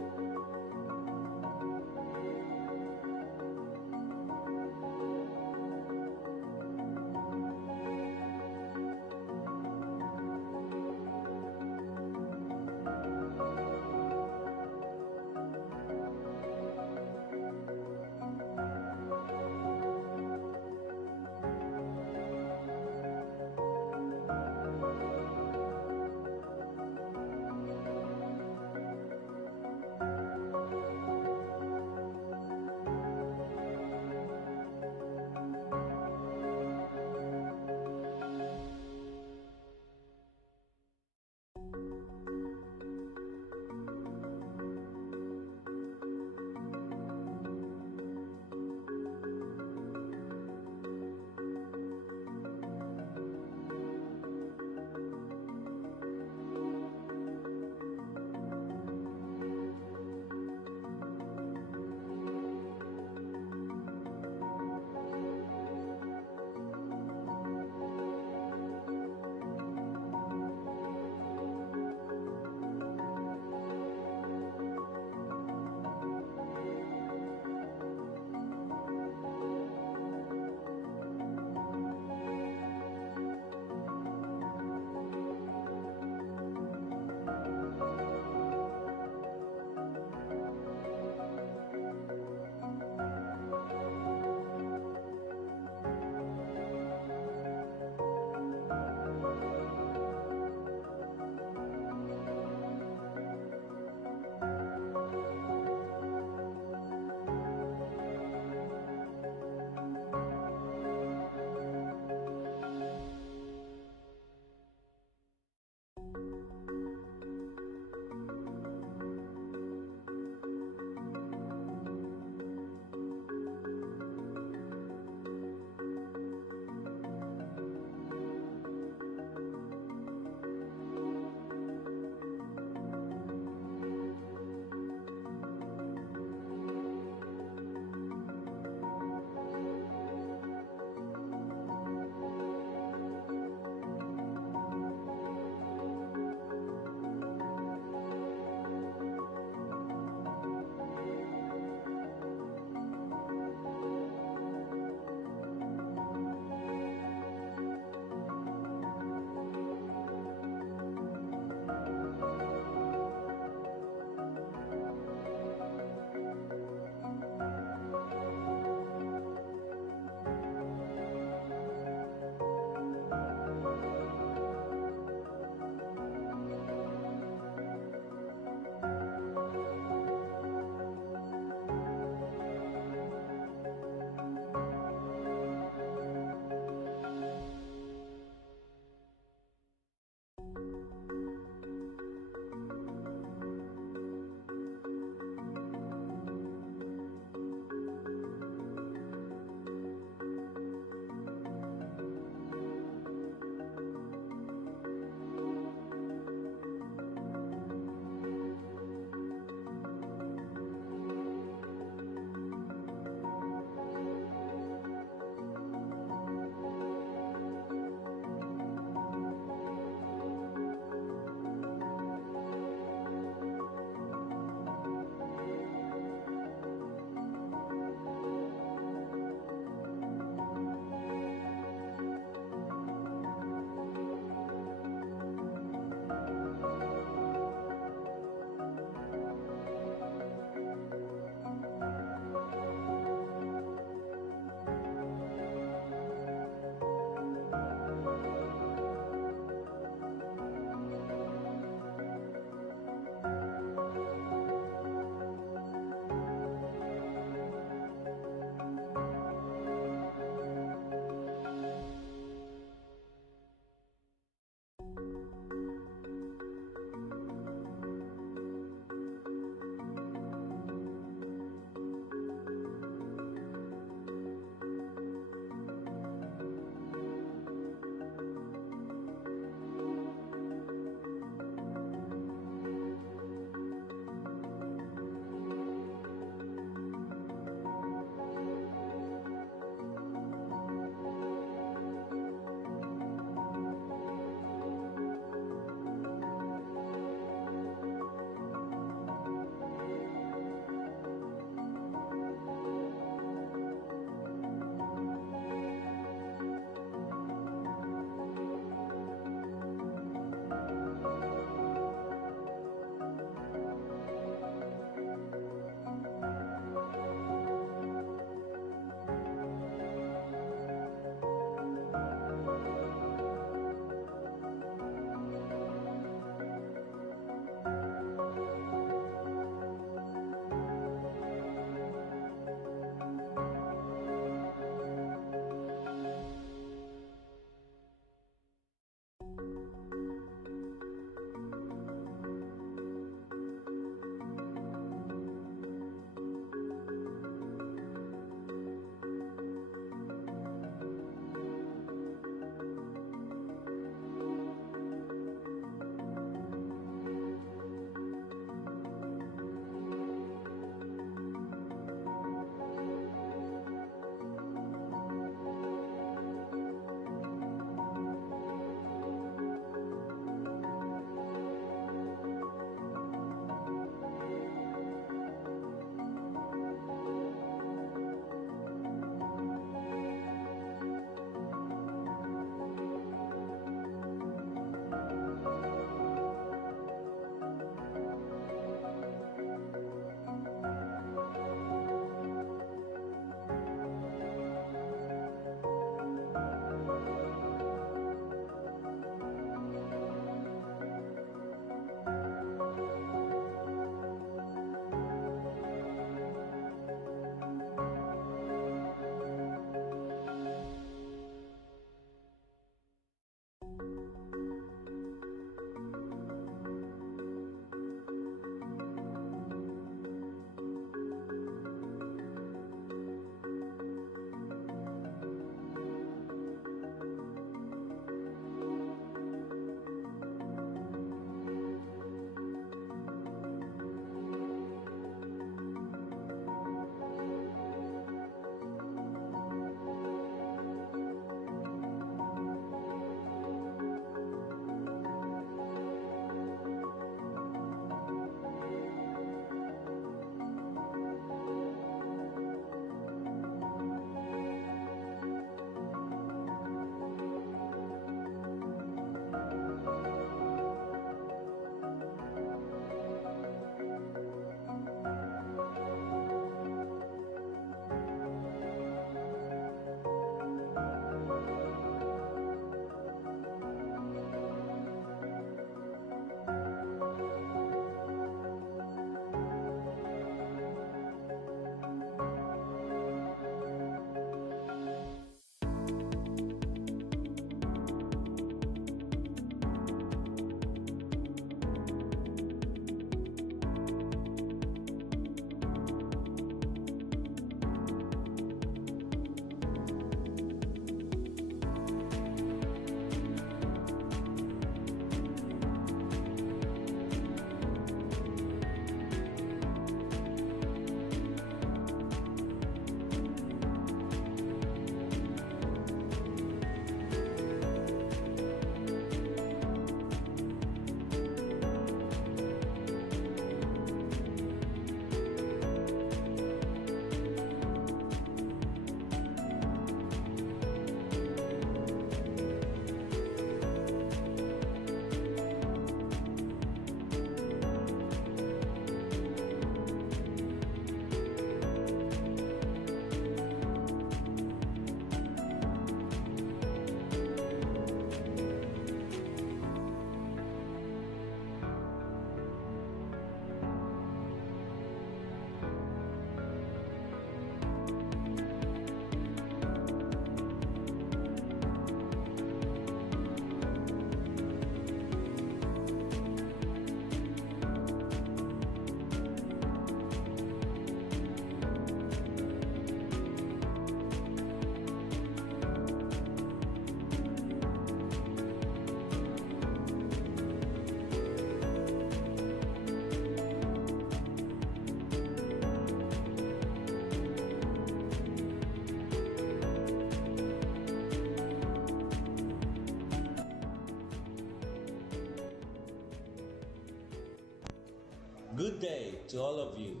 Good day to all of you.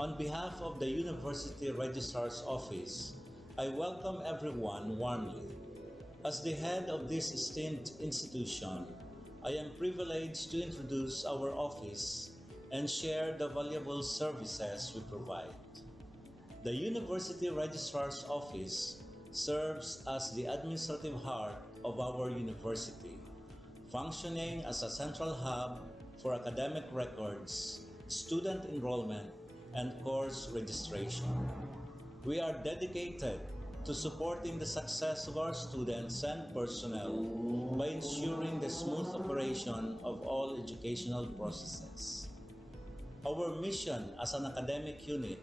On behalf of the University Registrar's Office, I welcome everyone warmly. As the head of this esteemed institution, I am privileged to introduce our office and share the valuable services we provide. The University Registrar's Office serves as the administrative heart of our university, functioning as a central hub for academic records, student enrollment, and course registration. We are dedicated to supporting the success of our students and personnel by ensuring the smooth operation of all educational processes. Our mission as an academic unit,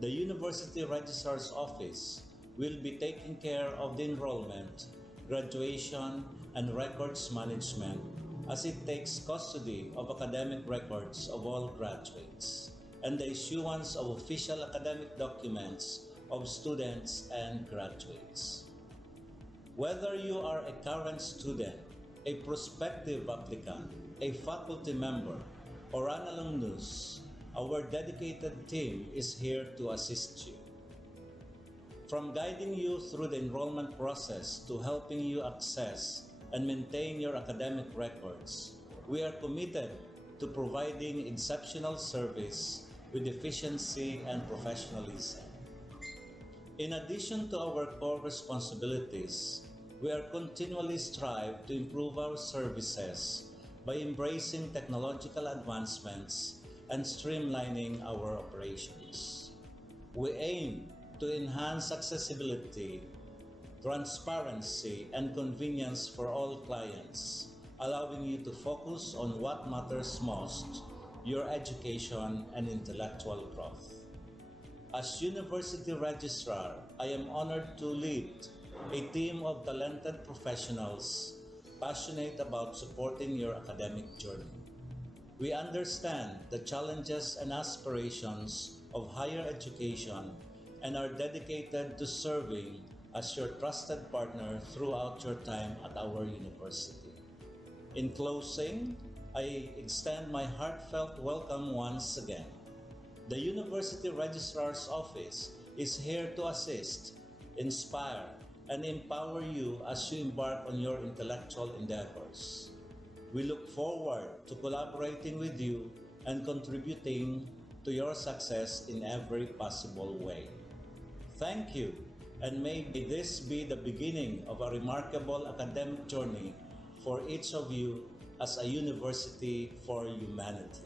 the University Registrar's Office, will be taking care of the enrollment, graduation, and records management as it takes custody of academic records of all graduates and the issuance of official academic documents of students and graduates. Whether you are a current student, a prospective applicant, a faculty member, or an alumnus, our dedicated team is here to assist you. From guiding you through the enrollment process to helping you access and maintain your academic records, we are committed to providing exceptional service with efficiency and professionalism. In addition to our core responsibilities, we are continually strive to improve our services by embracing technological advancements and streamlining our operations. We aim to enhance accessibility, transparency, and convenience for all clients, allowing you to focus on what matters most, your education and intellectual growth. As University Registrar, I am honored to lead a team of talented professionals passionate about supporting your academic journey. We understand the challenges and aspirations of higher education and are dedicated to serving as your trusted partner throughout your time at our university. In closing, I extend my heartfelt welcome once again. The University Registrar's Office is here to assist, inspire, and empower you as you embark on your intellectual endeavors. We look forward to collaborating with you and contributing to your success in every possible way. Thank you, and may this be the beginning of a remarkable academic journey for each of you as a university for humanity.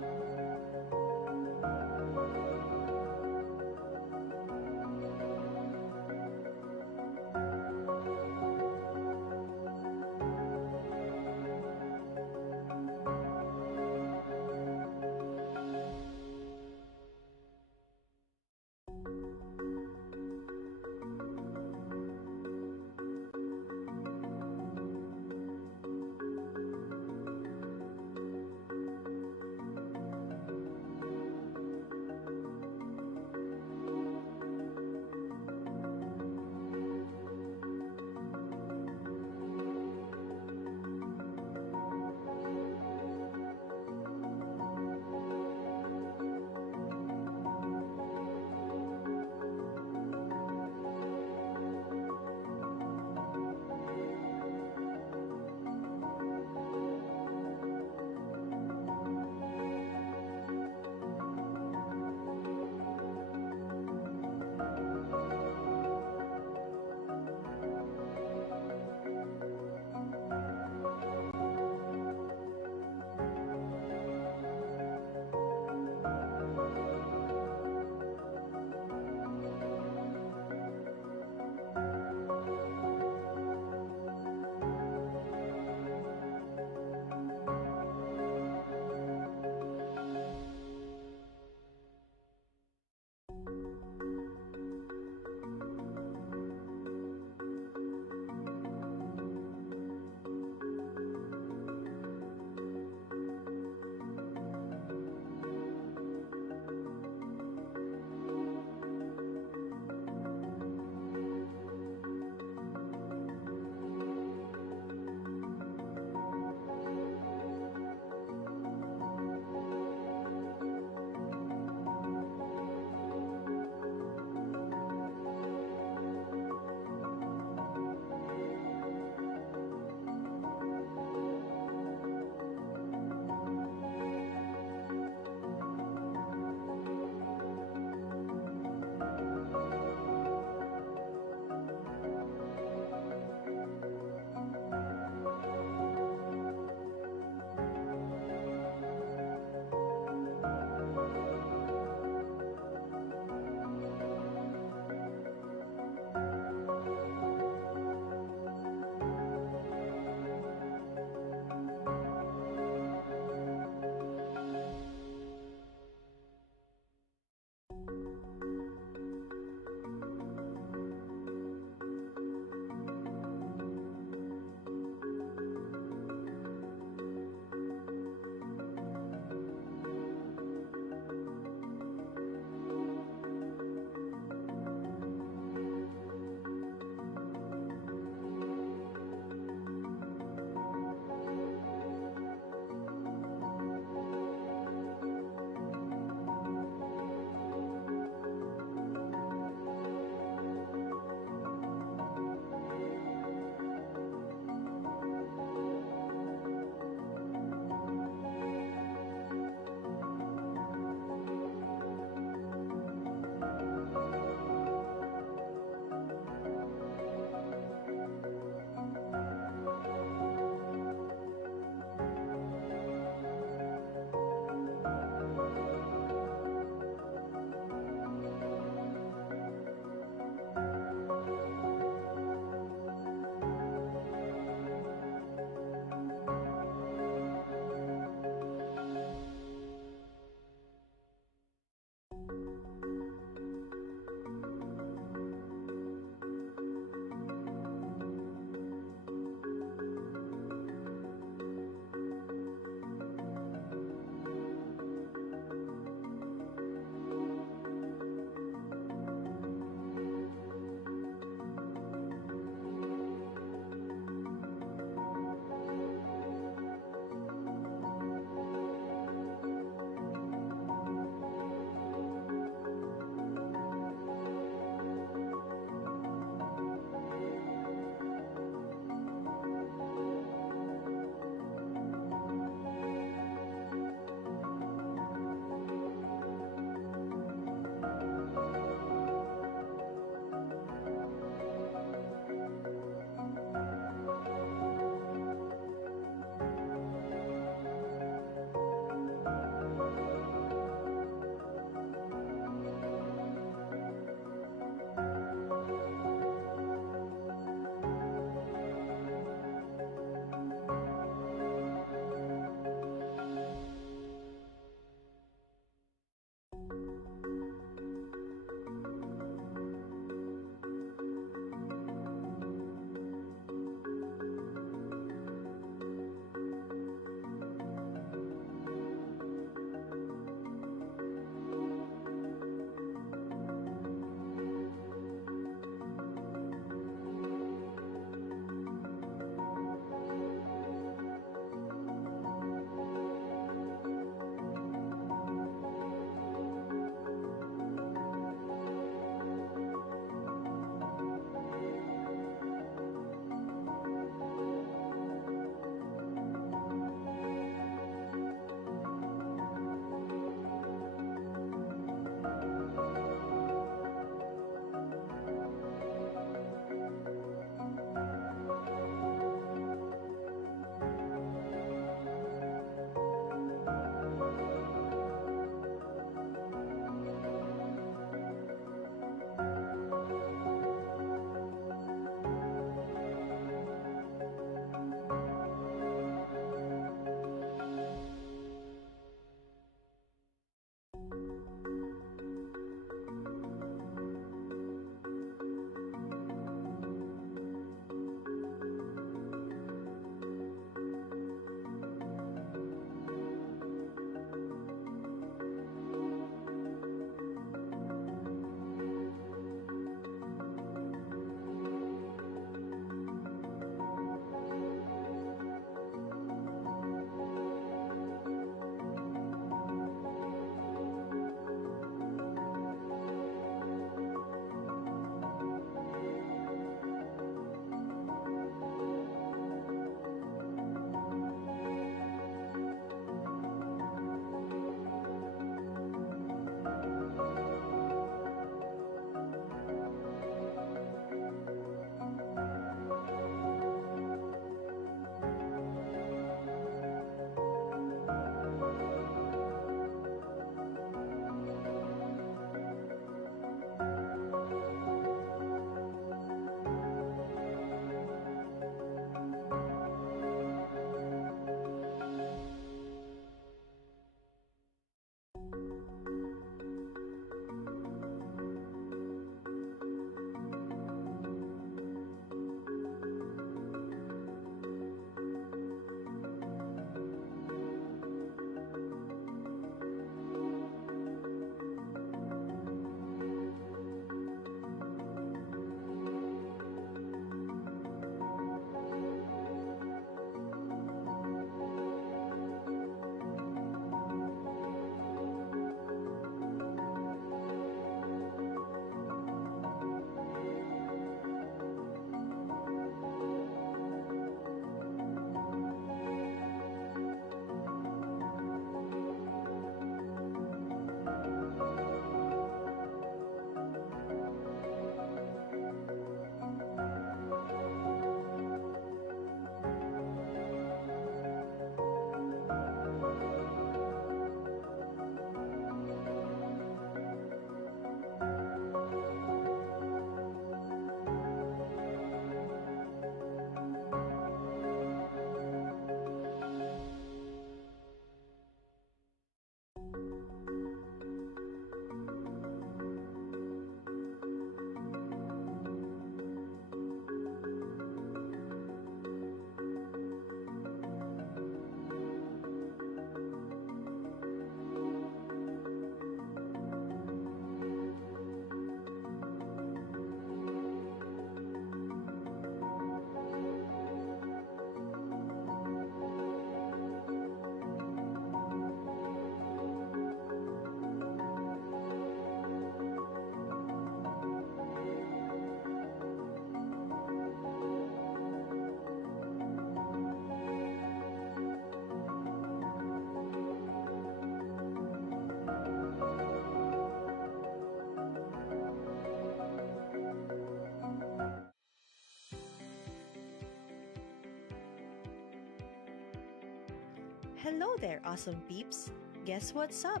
Hello there, awesome peeps! Guess what's up?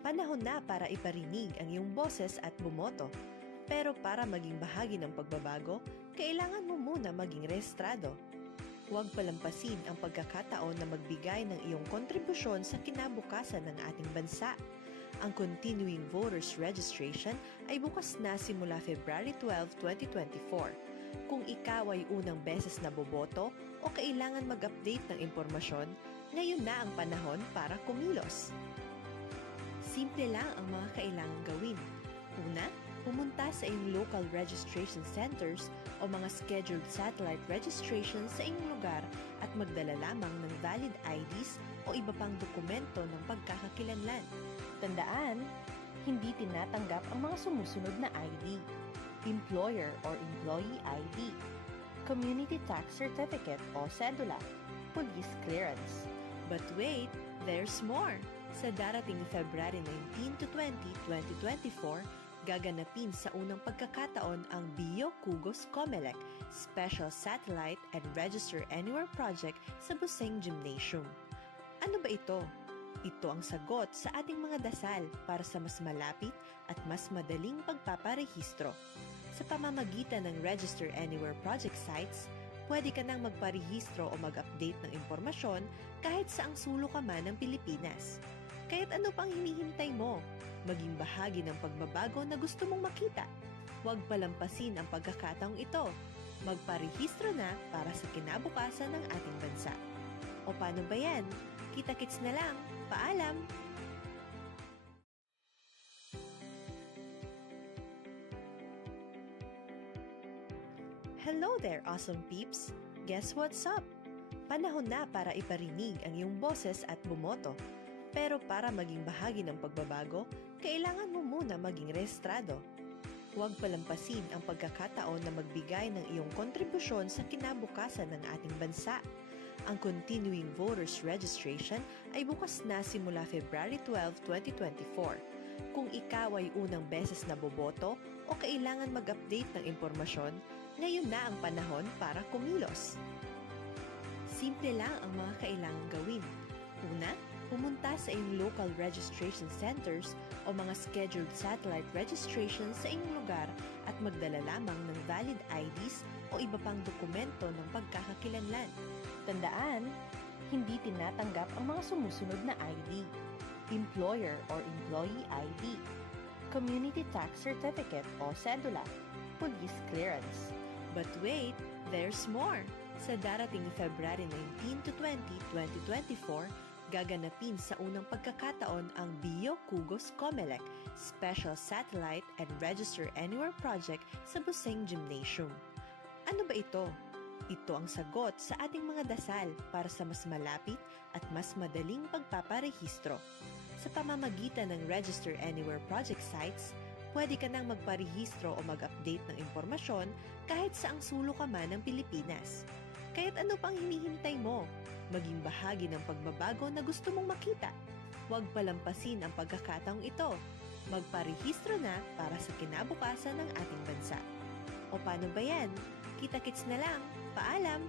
Panahon na para iparinig ang iyong boses at bumoto. Pero para maging bahagi ng pagbabago, kailangan mo muna maging rehistrado. Huwag palampasin ang pagkakataon na magbigay ng iyong kontribusyon sa kinabukasan ng ating bansa. Ang Continuing Voters Registration ay bukas na simula February 12, 2024. Kung ikaw ay unang beses na boboto o kailangan mag-update ng impormasyon, ngayon na ang panahon para kumilos. Simple lang ang mga kailangang gawin. Una, pumunta sa iyong local registration centers o mga scheduled satellite registration sa inyong lugar at magdala lamang ng valid IDs o iba pang dokumento ng pagkakakilanlan. Tandaan, hindi tinatanggap ang mga sumusunod na ID: Employer or Employee ID, Community Tax Certificate o Cedula, Police Clearance. But wait, there's more! Sa darating February 19 to 20, 2024, gaganapin sa unang pagkakataon ang Bio Kugos Comelec Special Satellite and Register Anywhere Project sa Buseng Gymnasium. Ano ba ito? Ito ang sagot sa ating mga dasal para sa mas malapit at mas madaling pagpaparehistro. Sa pamamagitan ng Register Anywhere Project sites, pwede ka nang magparehistro o mag-update ng impormasyon kahit saang sulok ka man ng Pilipinas. Kaya't ano pang hinihintay mo? Maging bahagi ng pagbabago na gusto mong makita. Huwag palampasin ang pagkakataong ito. Magparehistro na para sa kinabukasan ng ating bansa. O paano ba yan? Kita-kits na lang. Paalam! Hello there, awesome peeps! Guess what's up? Panahon na para iparinig ang iyong boses at bumoto. Pero para maging bahagi ng pagbabago, kailangan mo muna maging rehistrado. Huwag palampasin ang pagkakataon na magbigay ng iyong kontribusyon sa kinabukasan ng ating bansa. Ang Continuing Voters Registration ay bukas na simula February 12, 2024. Kung ikaw ay unang beses na boboto o kailangan mag-update ng impormasyon, ngayon na ang panahon para kumilos. Simple lang ang mga kailangang gawin. Una, pumunta sa iyong local registration centers o mga scheduled satellite registration sa inyong lugar at magdala lamang ng valid IDs o iba pang dokumento ng pagkakakilanlan. Tandaan, hindi tinatanggap ang mga sumusunod na ID: Employer or Employee ID, Community Tax Certificate o Cedula, Police Clearance. But wait, there's more! Sa darating February 19 to 20, 2024, gaganapin sa unang pagkakataon ang Bio Kugos Comelec Special Satellite and Register Anywhere Project sa Buseng Gymnasium. Ano ba ito? Ito ang sagot sa ating mga dasal para sa mas malapit at mas madaling pagpaparehistro. Sa pamamagitan ng Register Anywhere Project sites, pwede ka nang magparehistro o mag-update ng impormasyon kahit saang sulok ka man ng Pilipinas. Kaya't ano pang hinihintay mo? Maging bahagi ng pagbabago na gusto mong makita. Huwag palampasin ang pagkakataong ito. Magparehistro na para sa kinabukasan ng ating bansa. O paano ba yan? Kita-kits na lang. Paalam!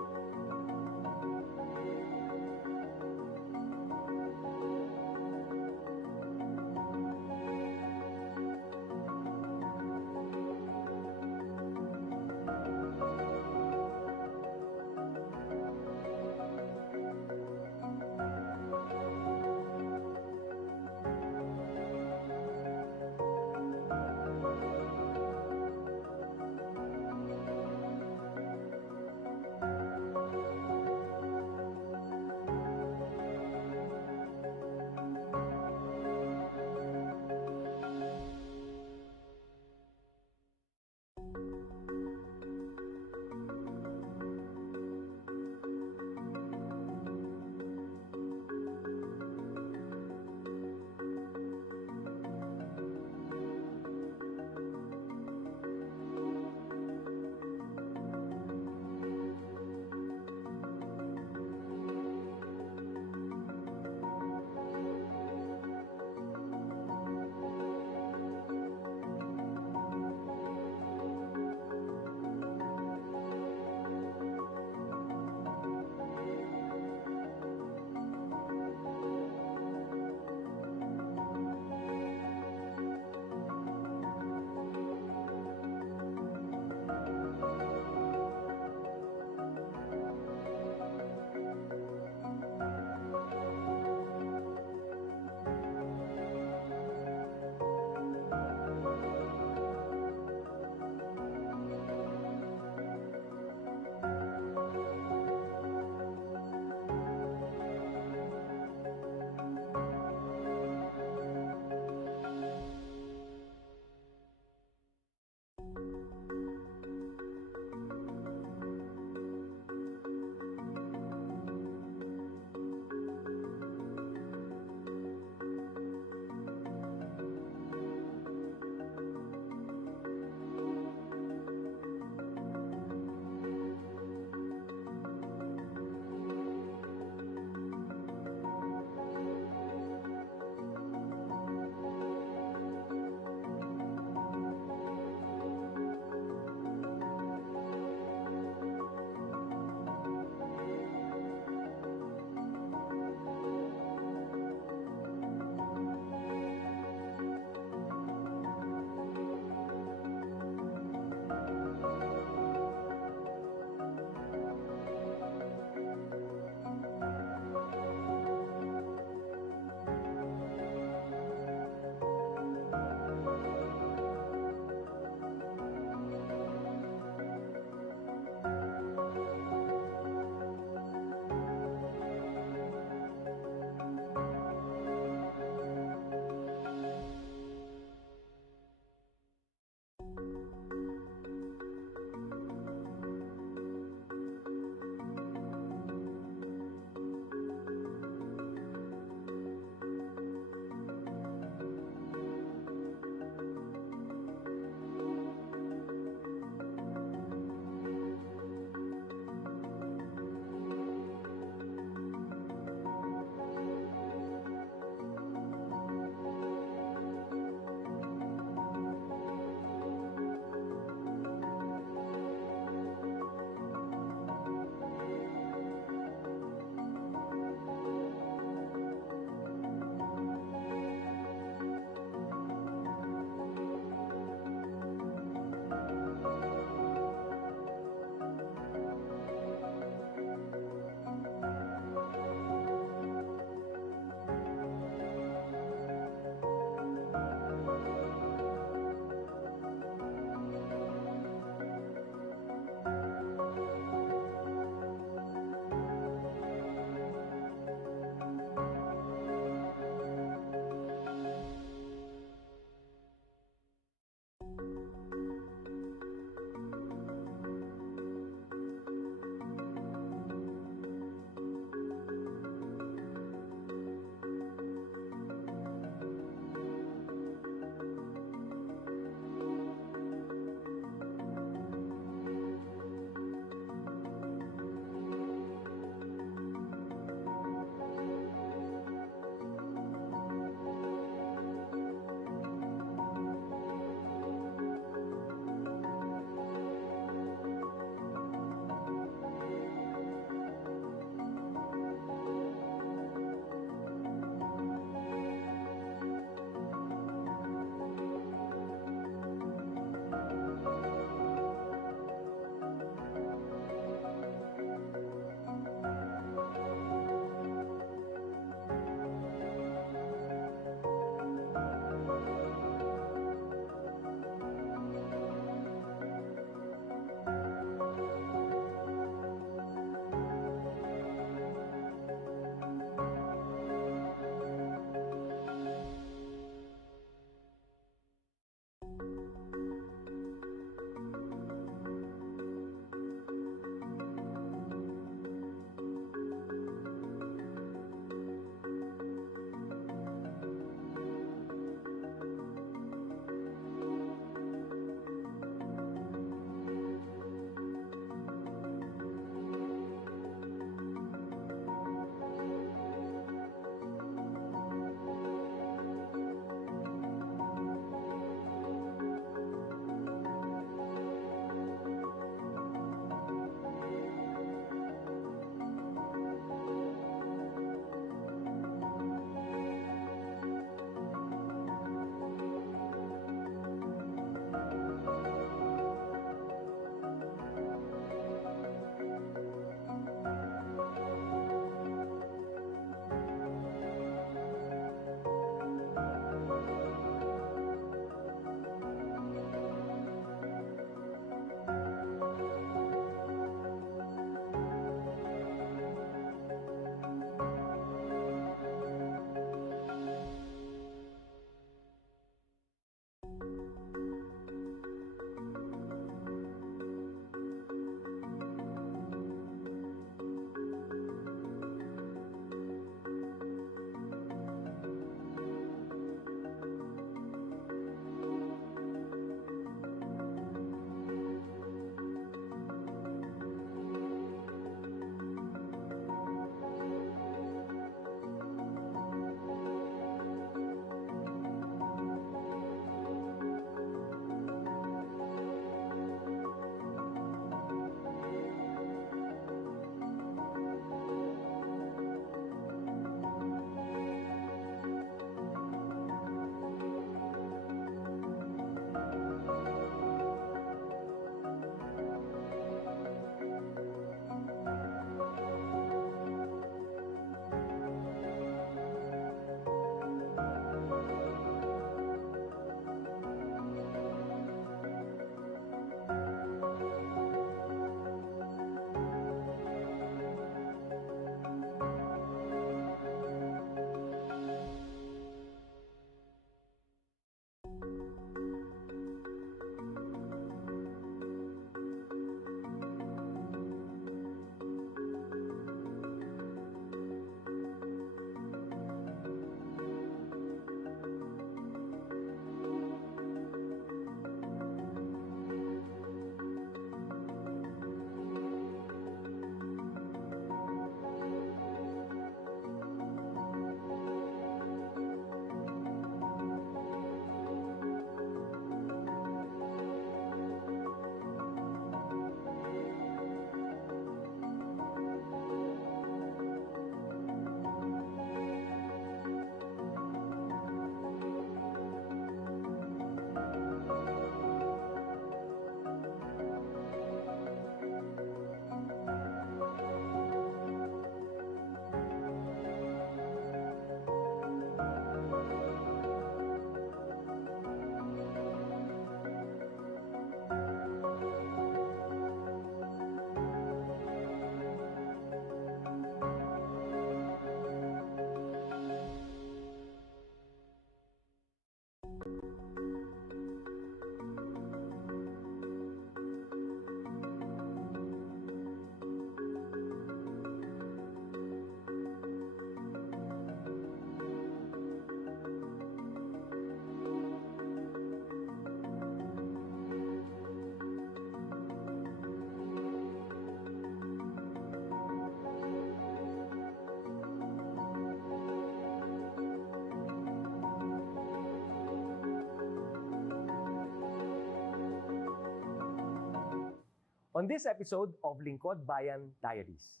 On this episode of Lingkod Bayan Diaries,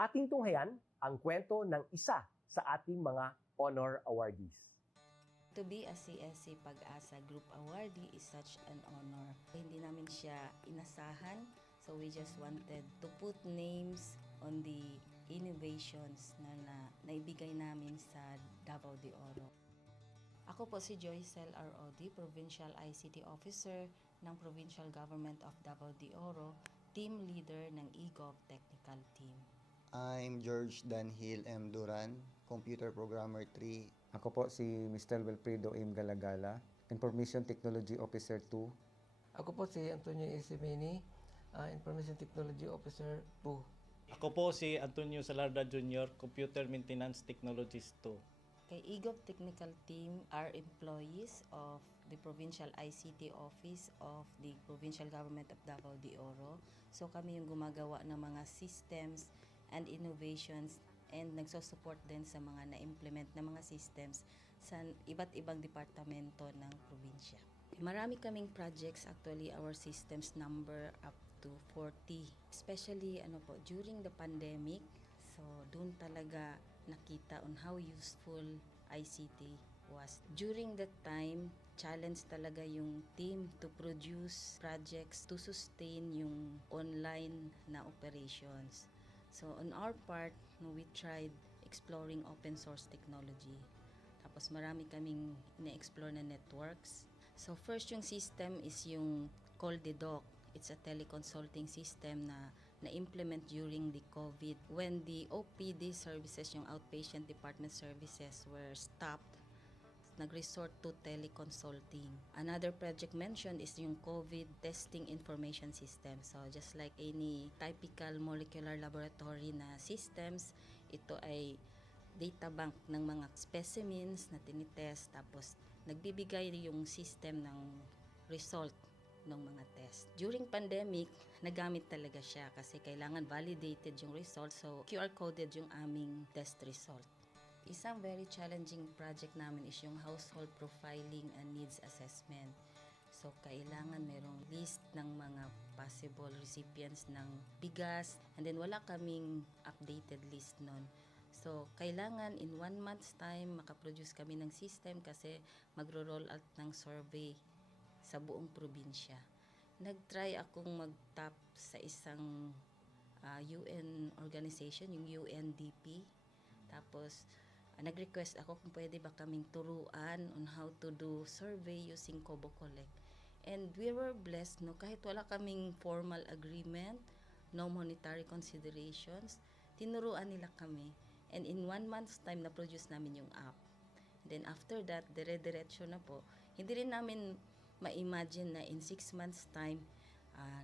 ating tunghayan ang kwento ng isa sa ating mga honor awardees. To be a CSC Pag-asa Group Awardee is such an honor. Hindi namin siya inasahan, so we just wanted to put names on the innovations na naibigay namin sa Davao de Oro. Ako po si Joycel R. Odi, Provincial ICT Officer ng Provincial Government of Davao de Oro, Team Leader ng eGov Technical Team. I'm George Danhil M. Duran, Computer Programmer 3. Ako po si Mr. Wilfredo M. Galagala, Information Technology Officer 2. Ako po si Antonio Isimini, Information Technology Officer 2. Ako po si Antonio Salarda Jr., Computer Maintenance Technologist 2. Kay eGov Technical Team are employees of the Provincial ICT Office of the Provincial Government of Davao de Oro. So kami yung gumagawa ng mga systems and innovations and nagsusupport din sa mga na-implement na mga systems sa iba't ibang departamento ng probinsya. Marami kaming projects, actually our systems number up to 40. Especially during the pandemic, so doon talaga nakita on how useful ICT was. During that time, challenge talaga yung team to produce projects to sustain yung online na operations. So on our part, we tried exploring open source technology. Tapos marami kaming ina-explore na networks. So first yung system is yung CallDedoc. It's a teleconsulting system na na-implement during the COVID. When the OPD services, yung outpatient department services, were stopped, nag-resort to teleconsulting. Another project mentioned is yung COVID testing information system. So just like any typical molecular laboratory na systems, ito ay data bank ng mga specimens na tinitest, tapos nagbibigay yung system ng result ng mga test. During pandemic, nagamit talaga siya kasi kailangan validated yung result, so QR coded yung aming test result. Isang very challenging project namin is yung household profiling and needs assessment. So kailangan merong list ng mga possible recipients ng bigas, and then wala kaming updated list nun. So kailangan in 1 month's time makaproduce kami ng system kasi magro-roll out ng survey sa buong probinsya. Nag-try akong mag-tap sa isang UN organization, yung UNDP. Tapos, nag-request ako kung pwede ba kaming turuan on how to do survey using Kobo Collect. And we were blessed, kahit wala kaming formal agreement, no monetary considerations, tinuruan nila kami. And in 1 month's time, na-produce namin yung app. Then after that, dire-diretso na po. Hindi rin namin ma-imagine na in 6 months' time,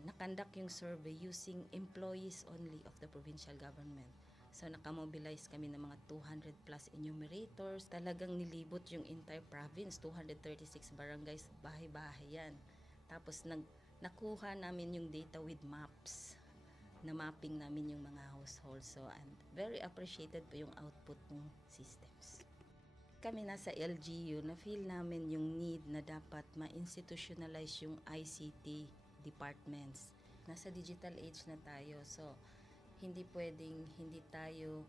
nakandak yung survey using employees only of the provincial government. So nakamobilize kami ng mga 200 plus enumerators. Talagang nilibot yung entire province, 236 barangays, bahay-bahay yan. Tapos nakuha namin yung data with maps. Na mapping namin yung mga households. So and very appreciated po yung output ng systems. Kami nasa LGU, na-feel namin yung need na dapat ma-institutionalize yung ICT departments. Nasa digital age na tayo, so hindi pwedeng hindi tayo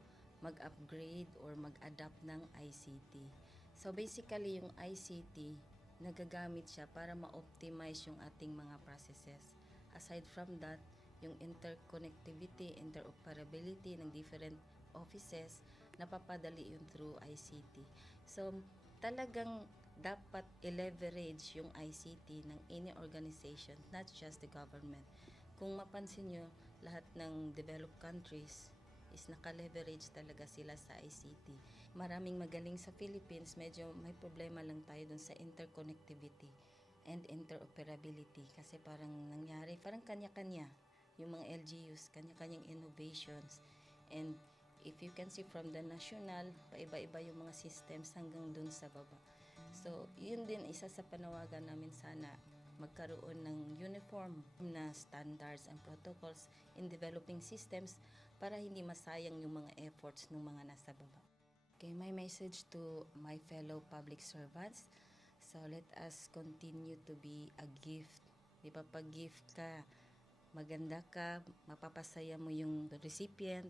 mag-upgrade or mag-adapt ng ICT. So basically, yung ICT, nagagamit siya para ma-optimize yung ating mga processes. Aside from that, yung interconnectivity, interoperability ng different offices, napapadali yun through ICT. So, talagang dapat i-leverage yung ICT ng any organization, not just the government. Kung mapansin nyo, lahat ng developed countries is naka-leverage talaga sila sa ICT. Maraming magaling sa Philippines, medyo may problema lang tayo dun sa interconnectivity and interoperability. Kasi parang nangyari, parang kanya-kanya yung mga LGUs, kanya-kanyang innovations. And if you can see from the national, paiba-iba yung mga systems hanggang dun sa baba. So, yun din isa sa panawagan namin, sana magkaroon ng uniform na standards and protocols in developing systems para hindi masayang yung mga efforts ng mga nasa baba. Okay, my message to my fellow public servants, so let us continue to be a gift. Di ba, pag gift ka, maganda ka, mapapasaya mo yung recipient,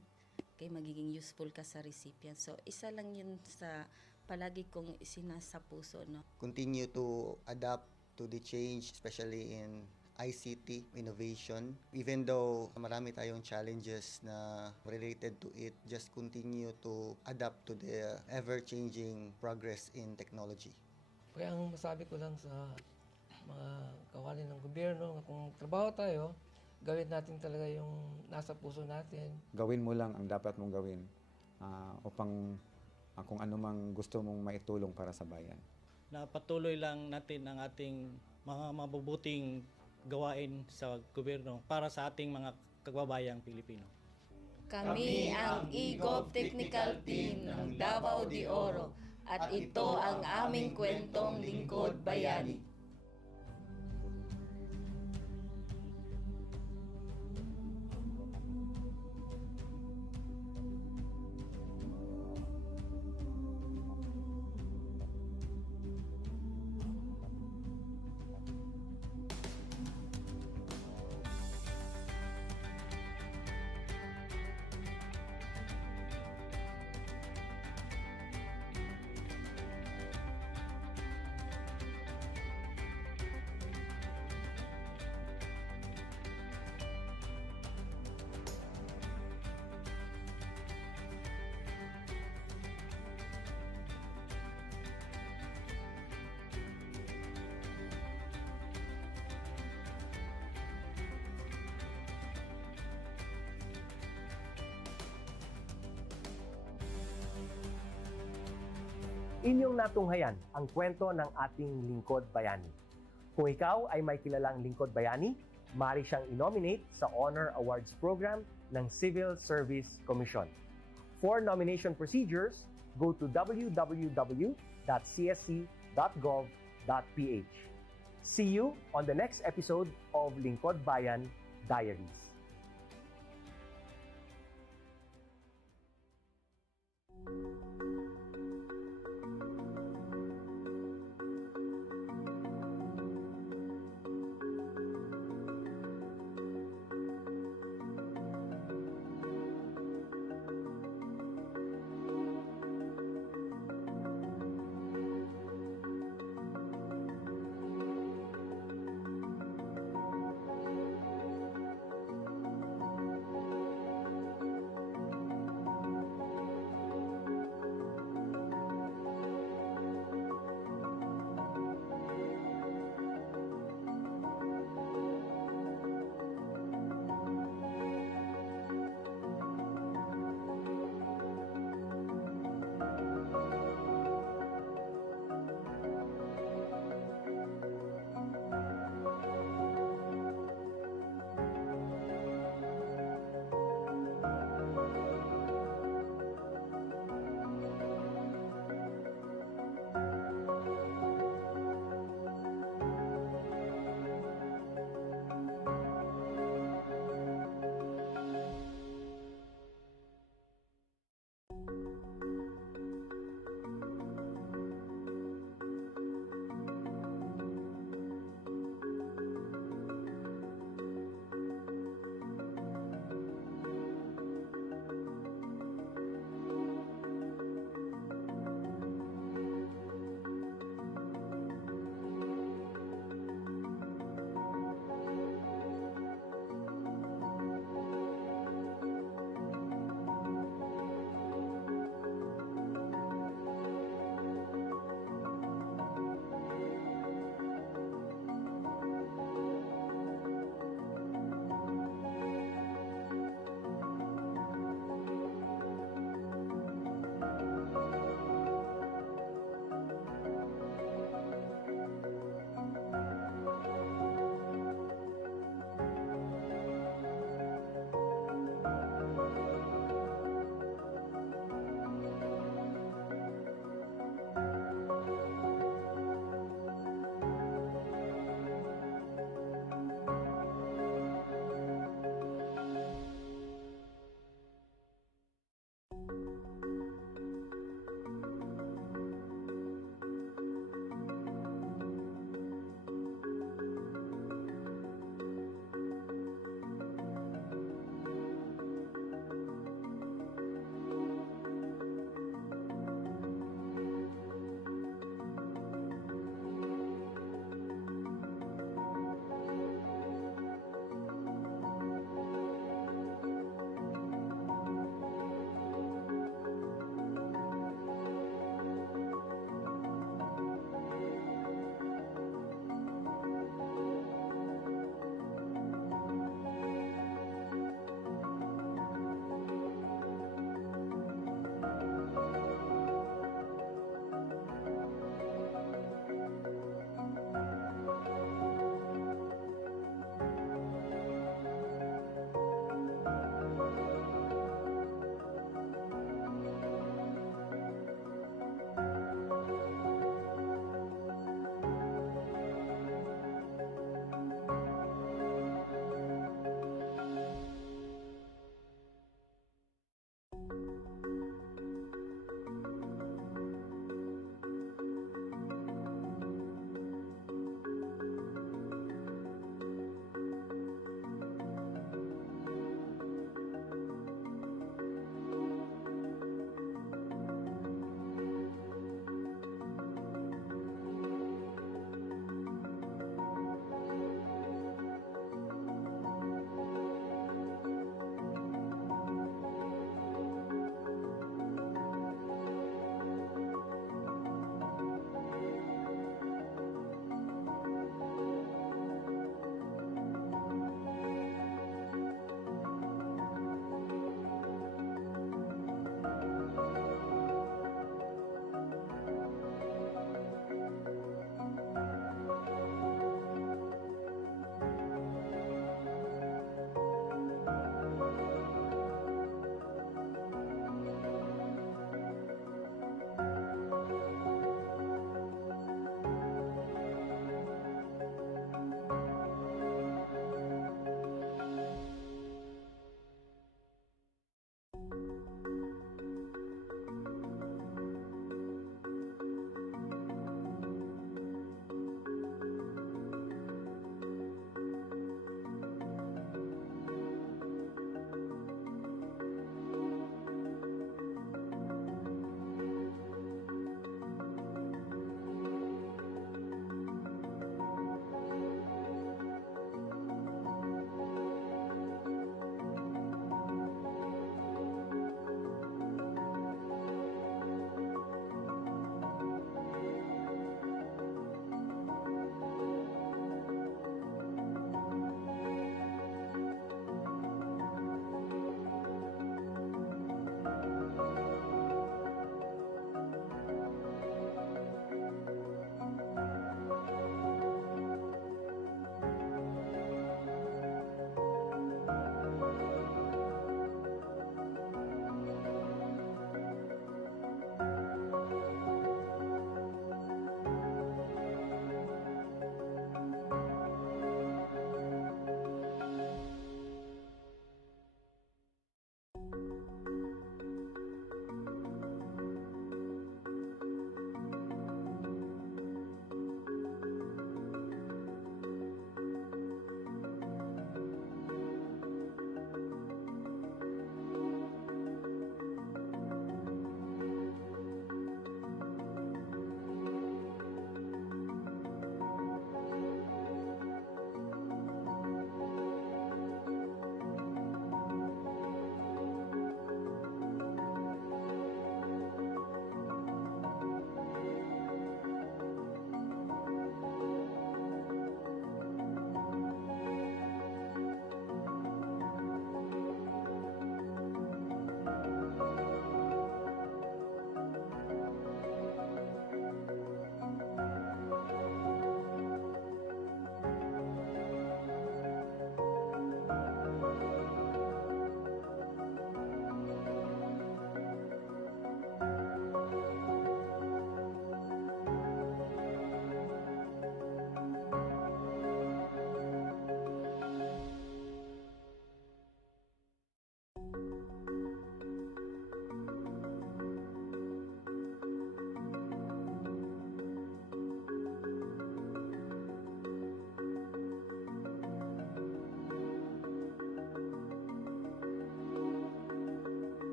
kay magiging useful ka sa recipient. So, isa lang yun sa palagi kong isinasa puso, no? Continue to adapt to the change, especially in ICT innovation. Even though marami tayong challenges na related to it, just continue to adapt to the ever-changing progress in technology. Kaya ang masabi ko lang sa mga kawani ng gobyerno, kung trabaho tayo, gawin natin talaga yung nasa puso natin. Gawin mo lang ang dapat mong gawin upang kung ano mang gusto mong maitulong para sa bayan. Na patuloy lang natin ang ating mga mabubuting gawain sa gobyerno para sa ating mga kababayang Pilipino. Kami ang EGOV Technical Team ng Davao de Oro at ito ang aming kwentong Lingkod Bayani. Inyong natunghayan ang kwento ng ating lingkod bayani. Kung ikaw ay may kilalang lingkod bayani, maaari siyang i-nominate sa Honor Awards Program ng Civil Service Commission. For nomination procedures, go to www.csc.gov.ph. See you on the next episode of Lingkod Bayan Diaries.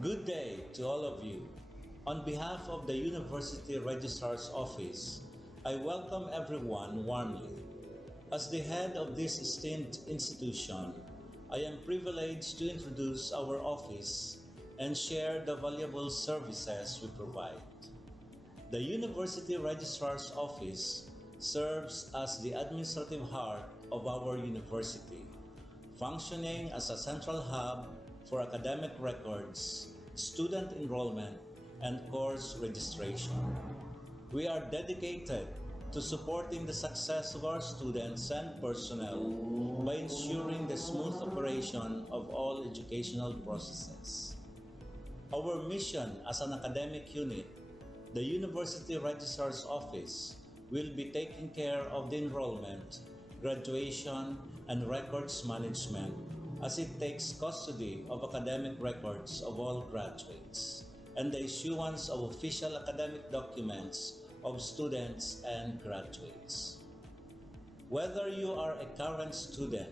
Good day to all of you. On behalf of the University Registrar's Office, I welcome everyone warmly. As the head of this esteemed institution, I am privileged to introduce our office and share the valuable services we provide. The University Registrar's Office serves as the administrative heart of our university, functioning as a central hub for academic records, student enrollment, and course registration. We are dedicated to supporting the success of our students and personnel by ensuring the smooth operation of all educational processes. Our mission as an academic unit, the University Registrar's Office, will be taking care of the enrollment, graduation, and records management as it takes custody of academic records of all graduates and the issuance of official academic documents of students and graduates. Whether you are a current student,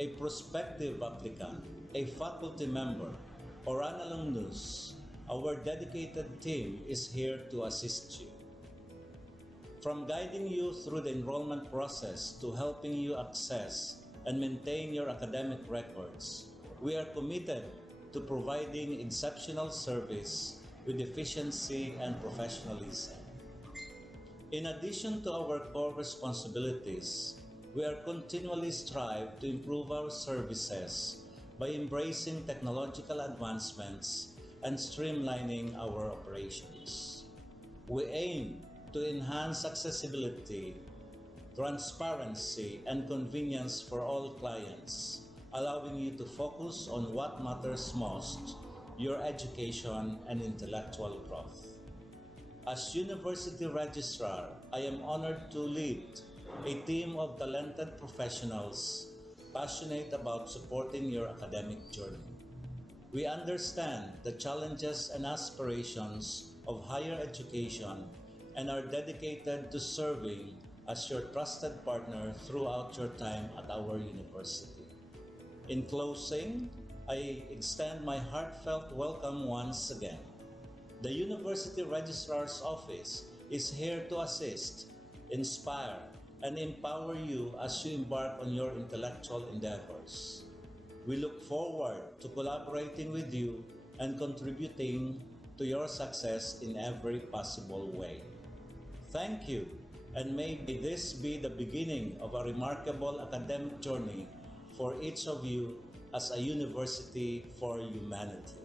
a prospective applicant, a faculty member, or an alumnus, our dedicated team is here to assist you. From guiding you through the enrollment process to helping you access and maintain your academic records, we are committed to providing exceptional service with efficiency and professionalism. In addition to our core responsibilities, we are continually strive to improve our services by embracing technological advancements and streamlining our operations. We aim to enhance accessibility, transparency, and convenience for all clients, allowing you to focus on what matters most, your education and intellectual growth. As University Registrar, I am honored to lead a team of talented professionals passionate about supporting your academic journey. We understand the challenges and aspirations of higher education and are dedicated to serving as your trusted partner throughout your time at our university. In closing, I extend my heartfelt welcome once again. The University Registrar's Office is here to assist, inspire, and empower you as you embark on your intellectual endeavors. We look forward to collaborating with you and contributing to your success in every possible way. Thank you, and may this be the beginning of a remarkable academic journey for each of you as a university for humanity.